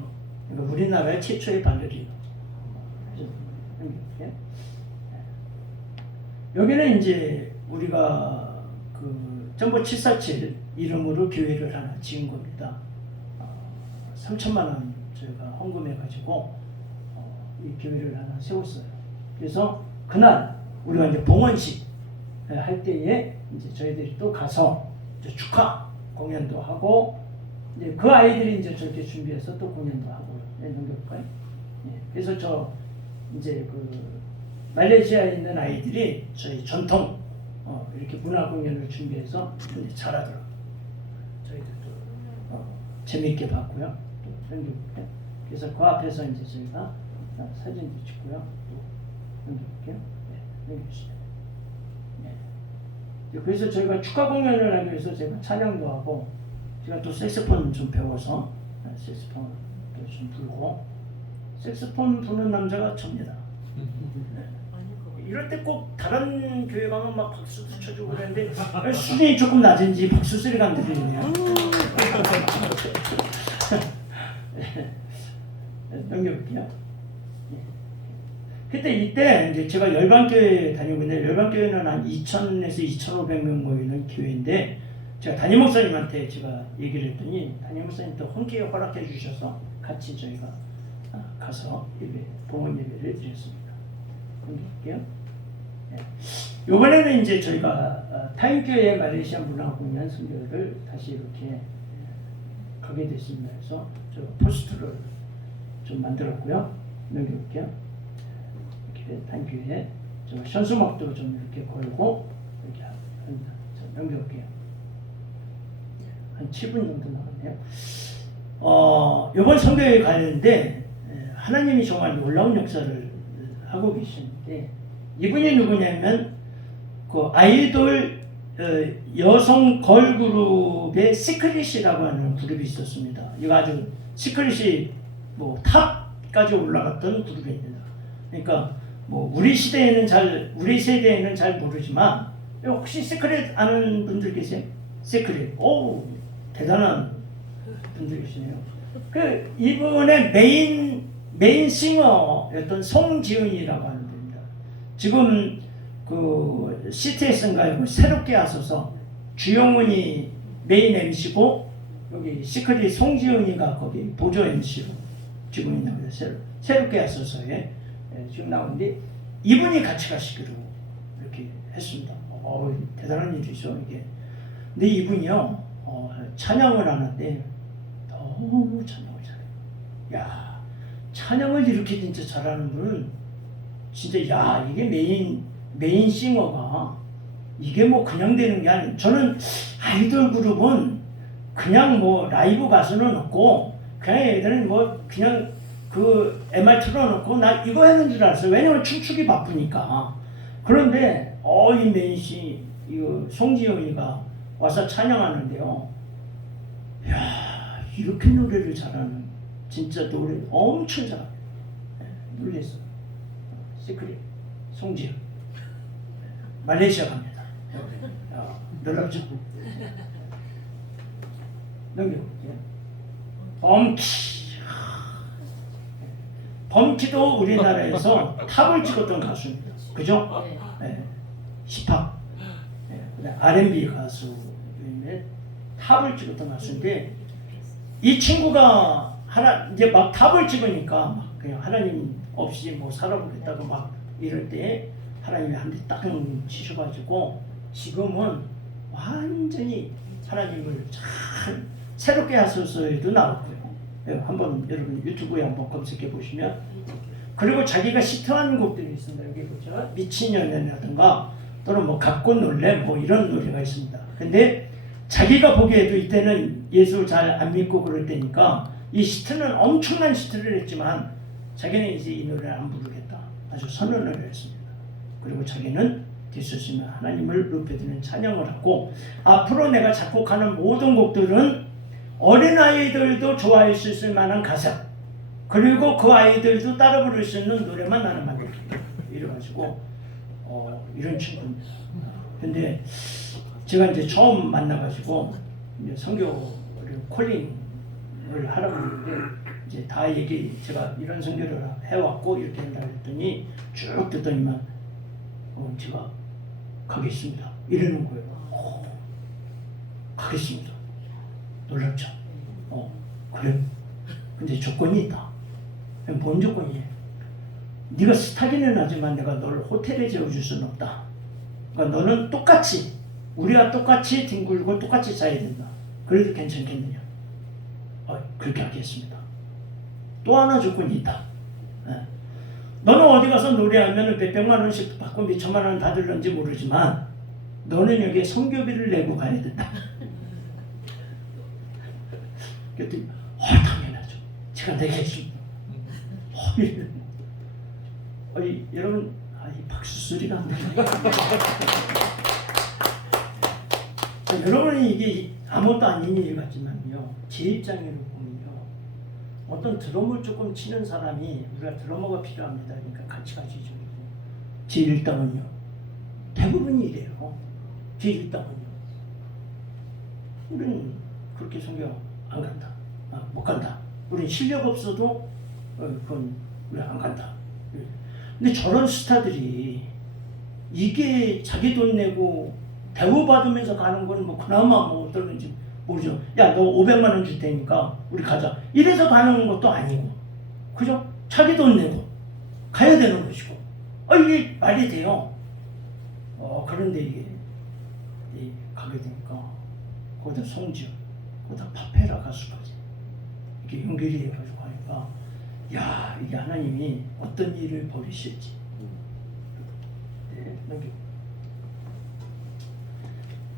그러니까 우리나라의 최초의 발레리노. 여기는 이제 우리가 그 정보 747 이름으로 교회를 하나 지은 겁니다. 3천만 원 저희가 헌금해가지고 이 교회를 하나 세웠어요. 그래서 그날 우리가 이제 봉헌식 할 때에 이제 저희들이 또 가서 이제 축하 공연도 하고 이제 그 아이들이 이제 저렇게 준비해서 또 공연도 하고요. 네, 넘겨볼까요? 네, 그래서 저 이제 그 말레이시아에 있는 아이들이 저희 전통 이렇게 문화 공연을 준비해서 이제 잘하더라고요. 저희들도 재밌게 봤고요. 또 넘겨볼게요. 그래서 그 앞에서 이제 저희가 사진도 찍고요. 또 넘겨볼게요. 네, 넘겨주시죠. 네. 그래서 저희가 축하 공연을 하기 위해서 제가 찬양도 하고 제가 또 색소폰 좀 배워서 색소폰도 좀 불고 색소폰 부는 남자가 접니다. 이럴 때 꼭 다른 교회 가면 막 박수도 쳐주고 그러는데 수준이 조금 낮은지 박수 소리가 안 들리네요. 넘겨볼게요. 그때 이때 이제 제가 열방교회 다니고 있는데 열방교회는 한 2,000에서 2,500명 모이는 교회인데 제가 담임 목사님한테 제가 얘기를 했더니 담임 목사님 또 흔쾌히 허락해 주셔서 같이 저희가 가서 예배, 봉헌 예배를 드렸습니다. 넘겨볼게요. 네. 이번에는 이제 저희가 타임교회 말레이시아 문화공연 선교를 다시 이렇게 가게 됐습니다. 그래서 저 포스터를 좀 만들었고요. 넘겨볼게요. 이렇게 타임교회 저 현수막도 좀 이렇게 걸고 이렇게 합니다. 자, 넘겨볼게요. 한 7분 정도 나왔네요. 이번 선교에 가는데 하나님이 정말 놀라운 역사를 하고 계시는데 이분이 누구냐면 그 아이돌 여성 걸그룹의 시크릿이라고 하는 그룹이 있었습니다. 이거 아주 시크릿이 뭐 탑까지 올라갔던 그룹입니다. 그러니까 뭐 우리 세대에는 잘 모르지만 혹시 시크릿 아는 분들 계세요? 시크릿. 오 대단한 분들 계시네요. 그 이분의 메인 싱어였던 송지은이라고 하는 분입니다. 지금 그 CTS인가요? 새롭게 하셔서 주영훈이 메인 MC고 여기 시크릿 송지은이가 거기 보조 MC로 지금 있는 새롭게 하셔서에 지금 나오는데 이분이 같이 가시기로 이렇게 했습니다. 대단한 일이죠 이게. 근데 이분이요 찬양을 하는데 너무 찬양을 잘해요. 야 찬양을 이렇게 진짜 잘하는 분은 진짜 야 이게 메인 싱어가 이게 뭐 그냥 되는 게 아니에요. 저는 아이돌 그룹은 그냥 뭐 라이브 가수는 없고 그냥 얘들은 뭐 그냥 그 MR 틀어놓고 나 이거 하는 줄 알았어요. 왜냐면 춤추기 바쁘니까. 그런데 이 메인 씨 이거 송지영이가 와서 찬양하는데요. 야 이렇게 노래를 잘하는 진짜 노래 엄청 잘합니다. 놀랬어요. 시크릿 송지영 말레이시아 갑니다. 놀랍죠? 넘겨볼게요. 범키도 우리나라에서 탑을 찍었던 가수입니다. 그죠? 네. 힙합, 네. R&B 가수인데 탑을 찍었던 가수인데 이 친구가 이제 막 탑을 찍으니까 막 그냥 하나님 없이 뭐 살아보겠다고 막 이럴 때 하나님이 한 대 딱 치셔가지고 지금은 완전히 하나님을 잘 새롭게 하소서에도 나왔고요. 한번 여러분 유튜브에 한번 검색해 보시면 그리고 자기가 시트한 곡들이 있습니다. 여기 보죠. 미친 연애라든가 또는 뭐 갖고 놀래 뭐 이런 노래가 있습니다. 근데 자기가 보기에도 이때는 예수 잘 안 믿고 그럴 때니까 이 시트는 엄청난 시트를 했지만 자기는 이제 이 노래를 안 부르겠다. 아주 선언을 했습니다. 그리고 자기는 뒤수시면 하나님을 높여드리는 찬양을 하고 앞으로 내가 작곡하는 모든 곡들은 어린아이들도 좋아할 수 있을 만한 가사 그리고 그 아이들도 따라 부를 수 있는 노래만 나는 만들겠다. 이래가지고 이런 친구입니다. 근데 제가 이제 처음 만나가지고 이제 선교를 콜링을 하라고 했는데 이제 다 제가 이런 선교를 해왔고 이렇게 한다 그랬더니 쭉 듣더니만 제가 가겠습니다. 이러는 거예요. 가겠습니다. 놀랍죠? 그래? 근데 조건이 있다. 뭔 조건이에요? 네가 스타기는 하지만 내가 너를 호텔에 재워줄 수는 없다. 그러니까 너는 똑같이 우리와 똑같이 뒹굴고 똑같이 자야 된다. 그래도 괜찮겠느냐? 그렇게 하겠습니다. 또 하나 조건이 있다. 너는 어디 가서 노래하면 몇백만 원씩 받고 몇천만 원 받을런지 모르지만 너는 여기에 성교비를 내고 가야 된다. 그랬더니 당연하죠. 제가 내겠습니다. 여러분 이 박수 소리가 안 나요. 여러분이 이게 아무것도 아닌 일 같지만요. 제 입장으로 보면요. 어떤 드럼을 조금 치는 사람이 우리가 드러머가 필요합니다. 그러니까 같이 가시죠. 제 일당은요. 대부분이 이래요. 제 일당은요. 우리는 그렇게 성경 안 간다. 못 간다. 우리는 실력 없어도 그건 우리 안 간다. 근데 저런 스타들이 이게 자기 돈 내고 대우받으면서 가는 거는 뭐 그나마 뭐 어떨는지 모르죠. 야, 너 500만 원 줄 테니까 우리 가자. 이래서 가는 것도 아니고, 그죠? 자기 돈 내고 가야 되는 것이고. 이게 말이 돼요. 그런데 이게 가게 되니까 거기다 송지연, 거기다 파페라 가수까지 이렇게 연결이 돼가지고 하니까 야, 이게 하나님이 어떤 일을 벌이실지.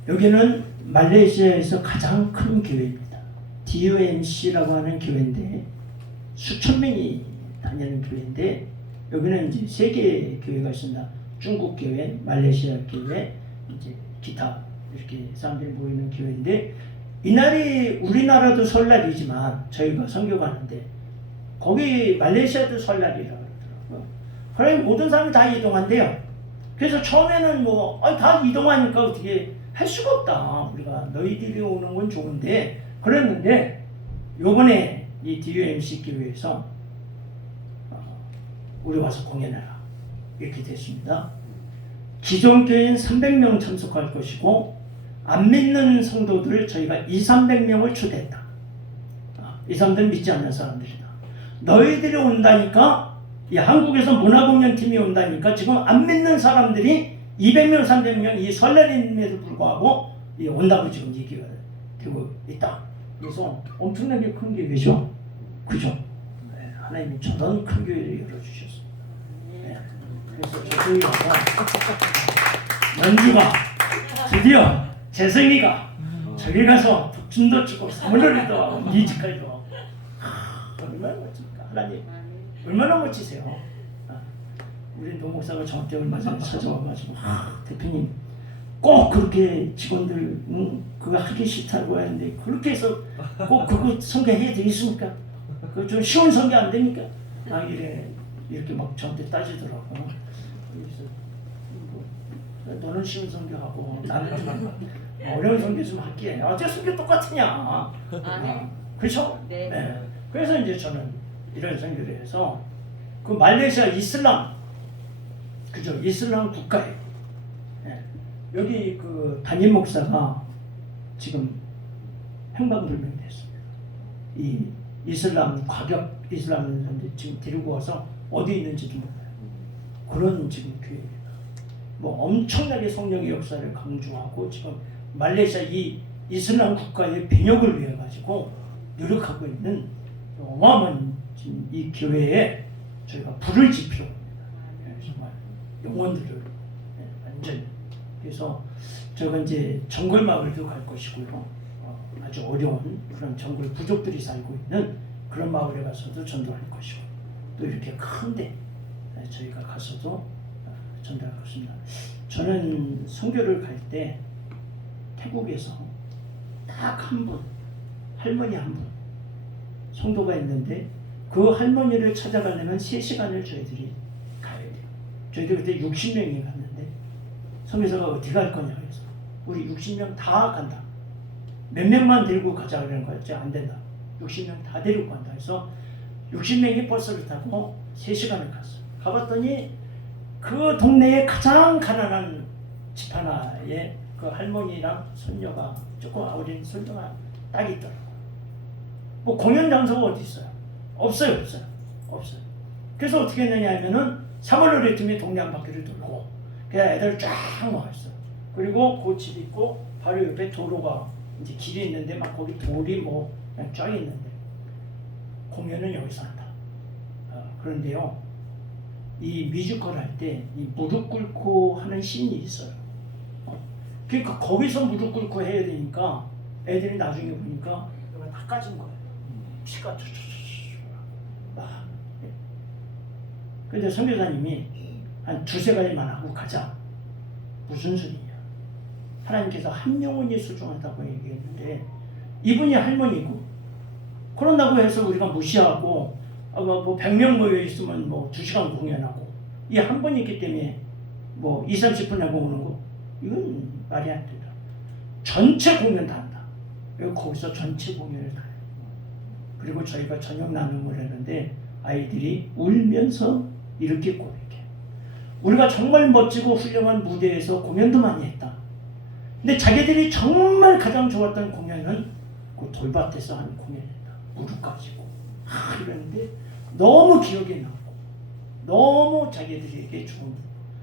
여기는 말레이시아에서 가장 큰 교회입니다. DOMC라고 하는 교회인데 수천 명이 다니는 교회인데 여기는 이제 세 개의 교회가 있습니다. 중국 교회, 말레이시아 교회, 이제 기타 이렇게 사람들이 모이는 교회인데 이날이 우리나라도 설날이지만 저희가 선교 가는데 거기 말레이시아도 설날이라고 그러더라고요. 그러니 모든 사람이 다 이동한대요. 그래서 처음에는 다 이동하니까 어떻게 할 수가 없다. 우리가 너희들이 오는 건 좋은데 그랬는데 요번에 이 DOMC 교회에서 우리 와서 공연해라 이렇게 됐습니다. 기존 교회는 300명 참석할 것이고 안 믿는 성도들을 저희가 200~300명을 초대했다. 이 사람들은 믿지 않는 사람들이다. 너희들이 온다니까 이 한국에서 문화공연팀이 온다니까 지금 안 믿는 사람들이 200명, 300명 이 설날임에도 불구하고 온다고 지금 얘기가 되고 있다. 그래서 엄청나게 큰 교회죠. 그죠? 네, 하나님이 저런 큰 교회를 열어주셨습니다. 네, 그래서 저 교회가 연주가 드디어 재성이가 저기 가서 춤도 추고 사물놀이도 하고 뮤지컬도 하고 얼마나 멋집니까? 하나님 얼마나 멋지세요? 우리 노 목사가 저한테 얼마 전에 찾아와가지고 대표님 꼭 그렇게 직원들 그거 하기 싫다고 하는데 그렇게 해서 꼭 그거 설계해야 되겠습니까? 그 좀 쉬운 설계 안 됩니까? 이렇게 막 저한테 따지더라고. 그래서 너는 쉬운 설계하고 나는 좀 어려운 설계 좀 할게. 어째 설계 똑같으냐? 그렇죠? 네. 그래서 이제 저는 이런 설계를 해서 그 말레이시아 이슬람 그죠? 이슬람 국가에 여기 그 담임 목사가 지금 행방불명이 됐습니다. 이 이슬람 과격 이슬람을 지금 데리고 와서 어디 있는지도 몰라요. 그런 지금 교회입니다. 뭐 엄청나게 성령의 역사를 강조하고 지금 말레이시아 이 이슬람 국가의 변혁을 위해 가지고 노력하고 있는 어마어마한 지금 이 교회에 저희가 불을 지피려고 합니다. 정말 영혼들을 완전 그래서 저가 이제 정글 마을도 갈 것이고요. 아주 어려운 그런 정글 부족들이 살고 있는 그런 마을에 가서도 전도할 것이고 또 이렇게 큰데 저희가 가서도 전도할 것입니다. 저는 선교를 갈 때 태국에서 딱 한 분, 할머니 한 분, 성도가 있는데 그 할머니를 찾아가려면 3시간을 저희들이 가야 돼요. 저희들 그때 60명이 갔는데 성교사가 어디 갈 거냐 그래서 우리 60명 다 간다. 몇 명만 데리고 가자 그러는 거였지 안 된다. 60명 다 데리고 간다 해서 60명이 버스를 타고 3시간을 갔어요. 가봤더니 그 동네에 가장 가난한 집 하나에 그 할머니랑 손녀가 조금 어린 손녀가 딱 있더라고요. 뭐 공연 장소가 어디 있어요? 없어요. 그래서 어떻게 했느냐 하면은 3월 놀이팀이 동네 한 바퀴를 돌고 그냥 애들 쫙 모았어. 그리고 그 집 있고 바로 옆에 도로가 이제 길이 있는데 막 거기 돌이 뭐 그냥 쫙 있는데 공연은 여기서 한다. 그런데요, 이 뮤지컬 할 때 이 무릎 꿇고 하는 씬이 있어요. 그러니까 거기서 무릎 꿇고 해야 되니까 애들이 나중에 보니까 이거 다 까진 거예요. 피가 막. 근데 선교사님이 한 두세 가지만 하고 가자. 무슨 소리냐? 하나님께서 한 영혼이 소중하다고 얘기했는데 이분이 할머니고 그런다고 해서 우리가 무시하고 뭐 100명 모여 있으면 뭐 2시간 공연하고 이 한 번 있기 때문에 뭐 20-30분 하고 오는 거 이건 말이 안 된다. 전체 공연 다 한다. 그리고 거기서 전체 공연을 다 해요. 그리고 저희가 저녁 나눔을 했는데 아이들이 울면서 이렇게 고백해요. 우리가 정말 멋지고 훌륭한 무대에서 공연도 많이 했다. 근데 자기들이 정말 가장 좋았던 공연은 그 돌밭에서 하는 공연이다. 무릎 가지고 이러는데 너무 기억에 남고 너무 자기들에게 좋은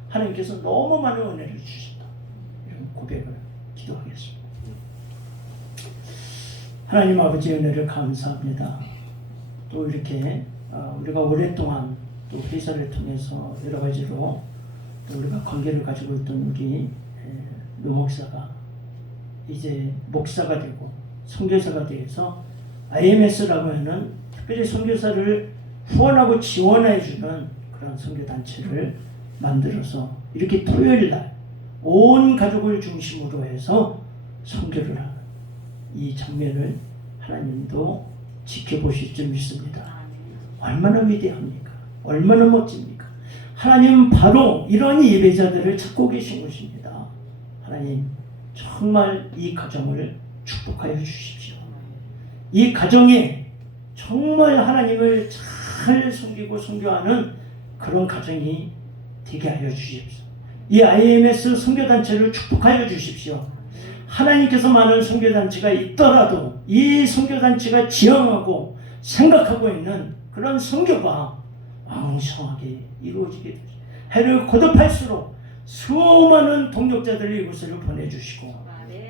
하나님께서 너무 많은 은혜를 주신다. 이런 고백을 기도하겠습니다. 하나님 아버지 은혜를 감사합니다. 또 이렇게 우리가 오랫동안 또 회사를 통해서 여러 가지로 또 우리가 관계를 가지고 있던 우리 노 목사가 이제 목사가 되고 선교사가 되어서 IMS라고 하는 특별히 선교사를 후원하고 지원해 주는 그런 선교단체를 만들어서 이렇게 토요일날 온 가족을 중심으로 해서 선교를 하는 이 장면을 하나님도 지켜보실 줄 믿습니다. 얼마나 위대합니까? 얼마나 멋집니까? 하나님은 바로 이런 예배자들을 찾고 계신 것입니다. 하나님 정말 이 가정을 축복하여 주십시오. 이 가정에 정말 하나님을 잘 섬기고 선교하는 그런 가정이 되게 하여 주십시오. 이 IMS 선교단체를 축복하여 주십시오. 하나님께서 많은 선교단체가 있더라도 이 선교단체가 지향하고 생각하고 있는 그런 선교가 왕성하게 이루어지게 되죠. 해를 거듭할수록 수많은 동력자들을 이곳으로 보내주시고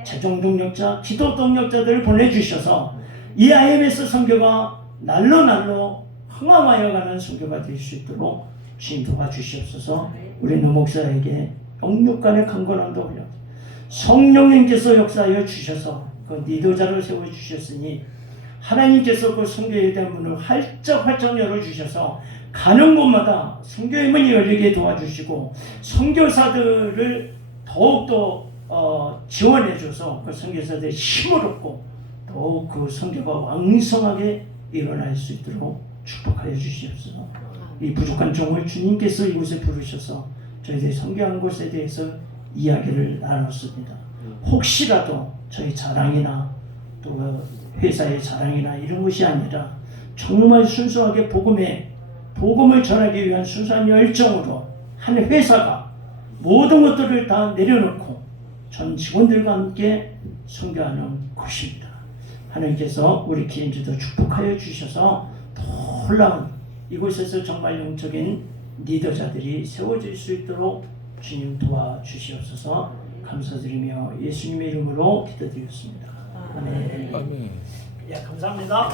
재정 동력자, 기도 동력자들을 보내주셔서 이 IMS 선교가 날로 흥황하여가는 선교가 될 수 있도록 주님 도와주시옵소서. 우리 노 목사에게 영육간의 강건함도 올려 성령님께서 역사하여 주셔서 그 리더자를 세워주셨으니 하나님께서 그 선교에 대한 문을 활짝 열어주셔서 가는 곳마다 선교의 문이 열리게 도와주시고 선교사들을 더욱더 지원해줘서 그 선교사들의 힘을 얻고 더욱 그 선교가 왕성하게 일어날 수 있도록 축복하여 주시옵소서. 이 부족한 종을 주님께서 이곳에 부르셔서 저희들이 선교한 곳에 대해서 이야기를 나눴습니다. 혹시라도 저희 자랑이나 또 회사의 자랑이나 이런 것이 아니라 정말 순수하게 복음을 전하기 위한 순수한 열정으로 한 회사가 모든 것들을 다 내려놓고 전 직원들과 함께 선교하는 것입니다. 하나님께서 우리 기인주도 축복하여 주셔서 놀라운 이곳에서 정말 영적인 리더자들이 세워질 수 있도록 주님 도와주시옵소서. 감사드리며 예수님의 이름으로 기도드렸습니다. 아멘. 아멘. 예, 감사합니다.